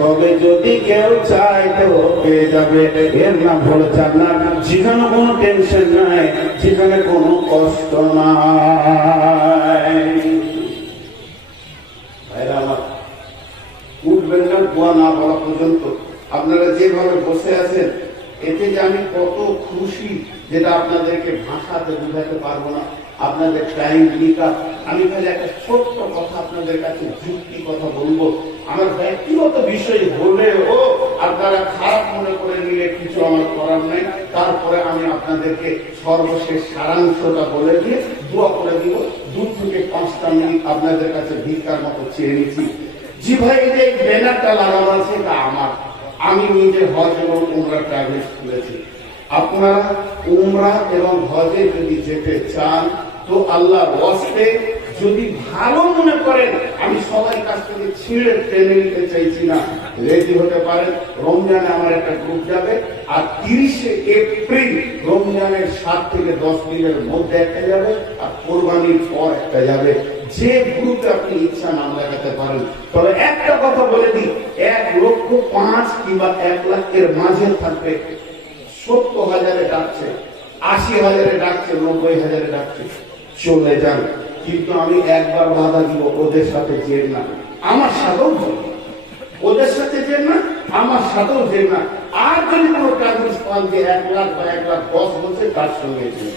তবে যদি কেউ চায় তো পেয়ে যাবে। এর নাম হলো জান্নাত, যেখানে কোনো টেনশন নাই, যেখানে কোনো কষ্ট নাই। ভাইরা আমার, উঠবেন না দোয়া না বলা পর্যন্ত। আপনারা যেভাবে বসে আছেন, এতে যে আমি কত খুশি, যেটা আপনাদেরকে ভাষাতে বোঝাতে পারবো না। আপনাদের টাইম নিকা, আমি খালি একটা ছোট্ট কথা আপনাদের কাছে যুক্তি কথা বলবো। আমার ব্যক্তিগত বিষয় হলেও আপনারা খারাপ মনে করে নিলে কিছু আমার করার নেই। তারপরে আমি আপনাদেরকে সর্বশেষ সারাংশটা বলে দিয়ে দোয়া করে দিব। 2 থেকে 5টা মিনিট আপনাদের কাছে ভিক্ষার মতো চেয়ে নিচ্ছি। জি ভাই, এই ব্যানারটা লাগানো আছে, এটা আমার। আমি নিজে হজ এবং উমরা ট্রাভেলস করেছি। আপনারা উমরা এবং হজে যদি যেতে চান তো আল্লাহর ওয়াস্তে যদি ভালো মনে করেন, আমি সবাই কাছ থেকে ছিঁড়ে টেনে নিতে চাইছি না, রেডি হতে পারেন। রমজানে আমার একটা গ্রুপ যাবে, আর 30শে এপ্রিল রমজানের 7 থেকে 10 দিনের মধ্যে একটা যাবে, আর কোরবানির পর একটা যাবে। যে গ্রুপে আপনি ইচ্ছা নাম লাগাতে পারেন। তবে একটা কথা বলে দিই, 1,05,000 কিংবা 1 লাখ এর মাঝে থাকবে। 70,000-এ ডাকছে, 80,000-এ ডাকছে, 90,000-এ ডাকছে, চলে যান। কিন্তু আমি একবার বাধা দিব, ওদের সাথে যেন না, আমার সাথেও যেন না। ওদের সাথে যেন না, আমার সাথেও যেন না। আর যদি কোনো ট্রাভেলস পান যে 1 লাখ বা 1,10,000 বলছে, তার সঙ্গে যেন।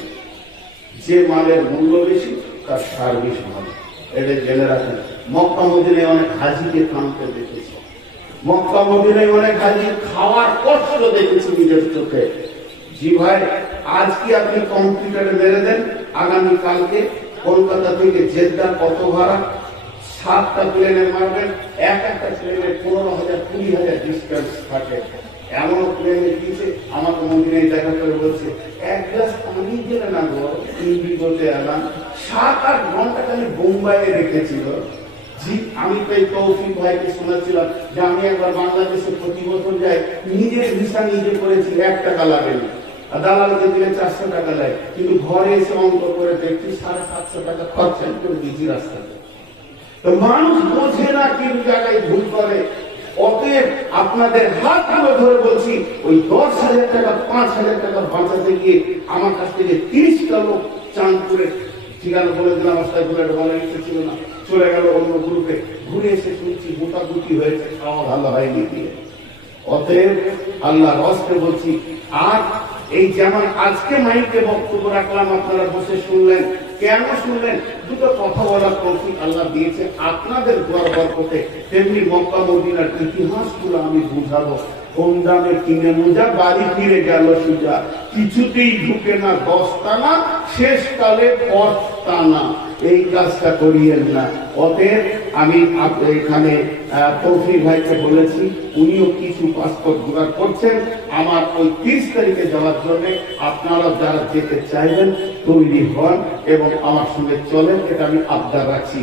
যে মালের মূল্য বেশি তার সার্ভিস ভালো, এটা জেনে রাখেন। মক্কা মদিনায় অনেক হাজিকে কাঁদতে দেখেছি, মক্কা মদিনায় অনেক হাজি খাওয়ার কষ্ট দেখেছি নিজের চোখে। জি ভাই, আজ কি আপনি কম্পিউটারে মেরে দেন, আগামীকালকে কলকাতা থেকে জেদ্দা কত ভাড়া, 7টা প্লেনে মারবেন, একটা প্লেনে 15,000 20,000 ডিস্টেন্স থাকে। এমন প্লেনে দিয়েছে, আমাকে মদিনায় দেখা করে বলছে, 1 গ্লাস পানি দিলে না গো, ইন্ডিগোতে এলাম, 7-8 ঘন্টা খালি বোম্বাইয়ে রেখেছিল। জি, আমি তো এই তৌফিক ভাইকে শোনাচ্ছিলাম যে আমি একবার বাংলাদেশে প্রতি বছর যাই, নিজের ভিসা নিজে করেছি, 1 টাকা লাগেনি, আর দালালকে দিলে 400 টাকা লাগে, কিন্তু ঘরে এসে অঙ্ক করে দেখছি 750 টাকা খরচা করে দিয়েছি রাস্তাতে। তো মানুষ বোঝে না, কিন্তু জায়গায় ভুল করে। অতএব আপনাদের হাতগুলো ধরে বলছি, ওই 10,000 টাকা 5,000 টাকা বাঁচাতে গিয়ে আমার কাছ থেকে 30টা লোক চাঁদপুরে ঠিকানা বলে দিলাম, রাস্তায় ঘুরে বলার ইচ্ছে ছিল না, চলে গেল অন্য গ্রুপে। ঘুরে এসে শুনছি মোটামুটি হয়েছে, খাওয়া ভালো হয়নি দিয়ে। অতএব আল্লাহর হস্তে বলছি, আর এই যেমন আজকে মাইকে বক্তব্য রাখলাম, আপনারা বসে শুনলেন। কেন শুনলেন? দুটো কথা বলার তৌফিক আল্লাহ দিয়েছে আপনাদের দোয়ার বরকতে। তেমনি মক্কা মদিনার ইতিহাসগুলো আমি বুঝাবো। কম দামে কিনে মোজা, বাড়ি ফিরে গেল সুজা, কিছুতেই ঢুকে না দস্তানা, শেষকালে পস্তানা। এই কাজটা করিয়েন না। অতএব আমি এখানে তৌফিক ভাইকে বলেছি, উনিও কিছু পাসপোর্ট জোগাড় করছেন আমার ওই 30 তারিখে যাওয়ার জন্য। আপনারা যারা যেতে চাইবেন তৈরি হন এবং আমার সঙ্গে চলেন, এটা আমি আবদার রাখছি।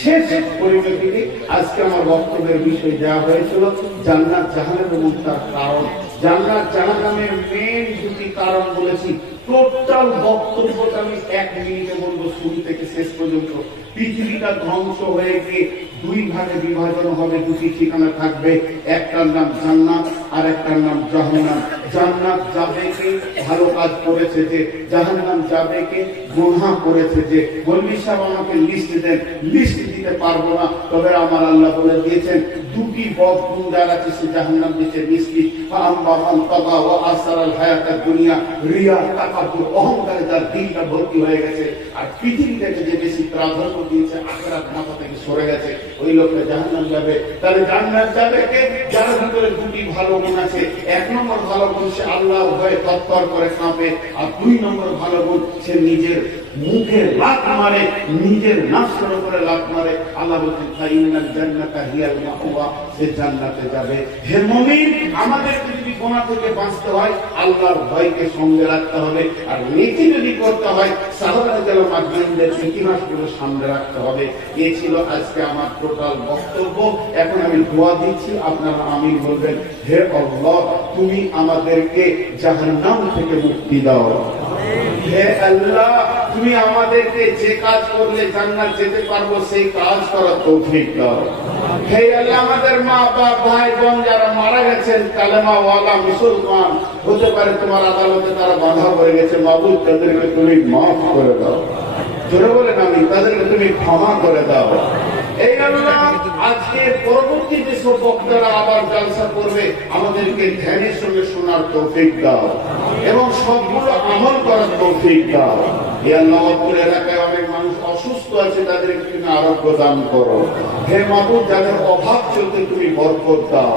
শেষ পরিণতিতে আজকে আমার বক্তব্যের বিষয় দেওয়া হয়েছিল জান্নাত জাহান্নাম এবং তার কারণ। জান্নাত জাহান্নামের মেন 2টি কারণ বলেছি। টোটাল বক্তব্যটা আমি 1 মিনিটে বলবো, শুরু থেকে শেষ পর্যন্ত। পৃথিবীটা ধ্বংস হয়ে গিয়ে 2 ভাগে বিভাজন হবে, 2টি ঠিকানা থাকবে। একটার নাম জান্নাত আর একটার নাম জাহান্নাম। জান্নাত যাবে কে ভালো কাজ করেছে যে, জাহান্নাম যাবে কে গুনাহ করেছে যে। মৌলভী সাহেব আমাকে লিস্ট দেন, লিস্ট দিতে পারবো না, তবে আমার আল্লাহ বলে দিয়েছেন 2টি বদ গুণ যার আছে সে জাহান্নাম দিতে মিষ্টি। দুনিয়া রিয়া, তাকাব্বুর, অহংকারে যার দিলটা ভর্তি হয়ে গেছে, আর পৃথিবী থেকে যে বেশি প্রাধান্য দিয়েছে, আখিরাত মাথা থেকে সরে গেছে, ওই লোকটা জাহান্নাম যাবে। তাহলে জান্নাত যাবে কে? যার ভিতরে 2টি ভালো গুণ আছে। 1 নম্বর ভালো গুণ, সে আল্লাহর ভয়ে তৎপর করে কাঁপে, আর 2 নম্বর ভালো গুণ, সে নিজের মুখে লাত মারে, নিজের নাফসের উপরে লাত মারে। আল্লাহ বলছেন ফাইনাল জান্নাতা হিয়াল মাওয়া, সে জান্নাতে যাবে। হে মুমিন, আমাদেরকে যদি গুনাহ থেকে বাঁচতে হয় আল্লাহর ভয়কে সঙ্গে রাখতে হবে, আর নেকি যদি করতে হয় সাহাবায়ে মাজমাইনদের ইতিহাসগুলো সামনে রাখতে হবে। এই ছিল আজকে আমার টোটাল বক্তব্য। এখন আমি দোয়া দিচ্ছি, আপনারা আমিন বলবেন। হে আল্লাহ, তুমি আমাদেরকে জাহান্নাম থেকে মুক্তি দাও। হে আল্লাহ, তুমি আমাদেরকে যে কাজ করলে জান্নাত যেতে পারবো সেই কাজ করার তৌফিক দাও। হে আল্লাহ, আমাদের মা বাপ ভাই বোন যারা মারা গেছেন কালেমা ওয়ালা মুসলমান, হতে পারে তোমার আদালতে তারা বাধা পড়ে গেছে, মাবুদ তাদেরকে তুমি মাফ করে দাও। জোরে বলেন আমি, তাদেরকে তুমি ক্ষমা করে দাও। এই আল্লাহ, আজকে পরবর্তী যেসব বক্তারা আবার জলসা করবে আমাদেরকে ধ্যানের সঙ্গে শোনার তৌফিক দাও এবং সবগুলো আমল করার তৌফিক দাও। এই নওয়াজপুর এলাকায় অনেক মানুষ অসুস্থ আছে, তাদেরকে তুমি আরোগ্য দান করো। হে মাবুদ, যাদের অভাব চলতে তুমি বরকত দাও।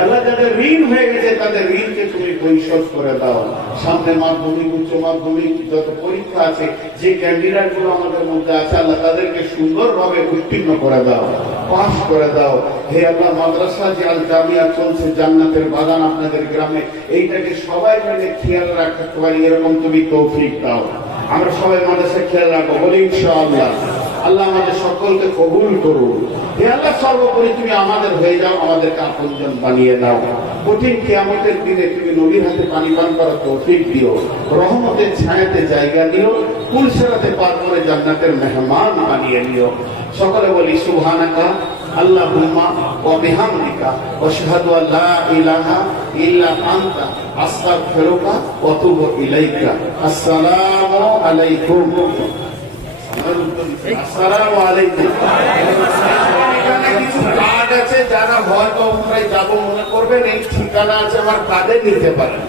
আল্লাহ, যাদের ঋণ হয়ে গেছে তাদের ঋণকে তুমি পরিশোধ করে দাও। সামনে মাধ্যমিক উচ্চ মাধ্যমিক যত পরীক্ষা আছে, যে ক্যান্ডিডেট গুলো আমাদের মধ্যে আছে আল্লাহ তাদেরকে সুন্দরভাবে উত্তীর্ণ করে দাও, পাস করে দাও। হে আল্লাহ, মাদ্রাসা যে আল জামিয়া চলছে, জান্নাতের বাগান আপনাদের গ্রামে, এইটাকে সবাই মিলে খেয়াল রাখতে পারি এরকম তুমি তৌফিক দাও। আমরা সবাই মাদ্রাসা খেয়াল রাখবো, বলি ইনশাআল্লাহ। আল্লাহ আমাদের সকলকে কবুল করুন। হে আল্লাহ, সর্বোপরি তুমি আমাদের হয়ে যাও, আমাদেরকে আপনজন বানিয়ে দাও। কঠিন কিয়ামতের দিনে তুমি নবীর হাতে পানি পান করার তৌফিক দিও, রহমতের ছায়াতে জায়গা দিও, পুলসেরাতে পার করে জান্নাতের মেহমান বানিয়ে নিও। সকলে বলি সুবহানাকা আল্লাহুম্মা ওয়া বিহামদিকা আশহাদু আল্লা ইলাহা ইল্লা আনতা আস্তাগফিরুকা ওয়া আতুবু ইলাইকা। আসসালামু আলাইকুম। আসসালামু আলাইকুম। এখানে কিছু কার্ড আছে, যারা হয়তো উমরায় যাবো মনে করবেন, এই ঠিকানা আছে আমার কার্ডে নিতে পারেন।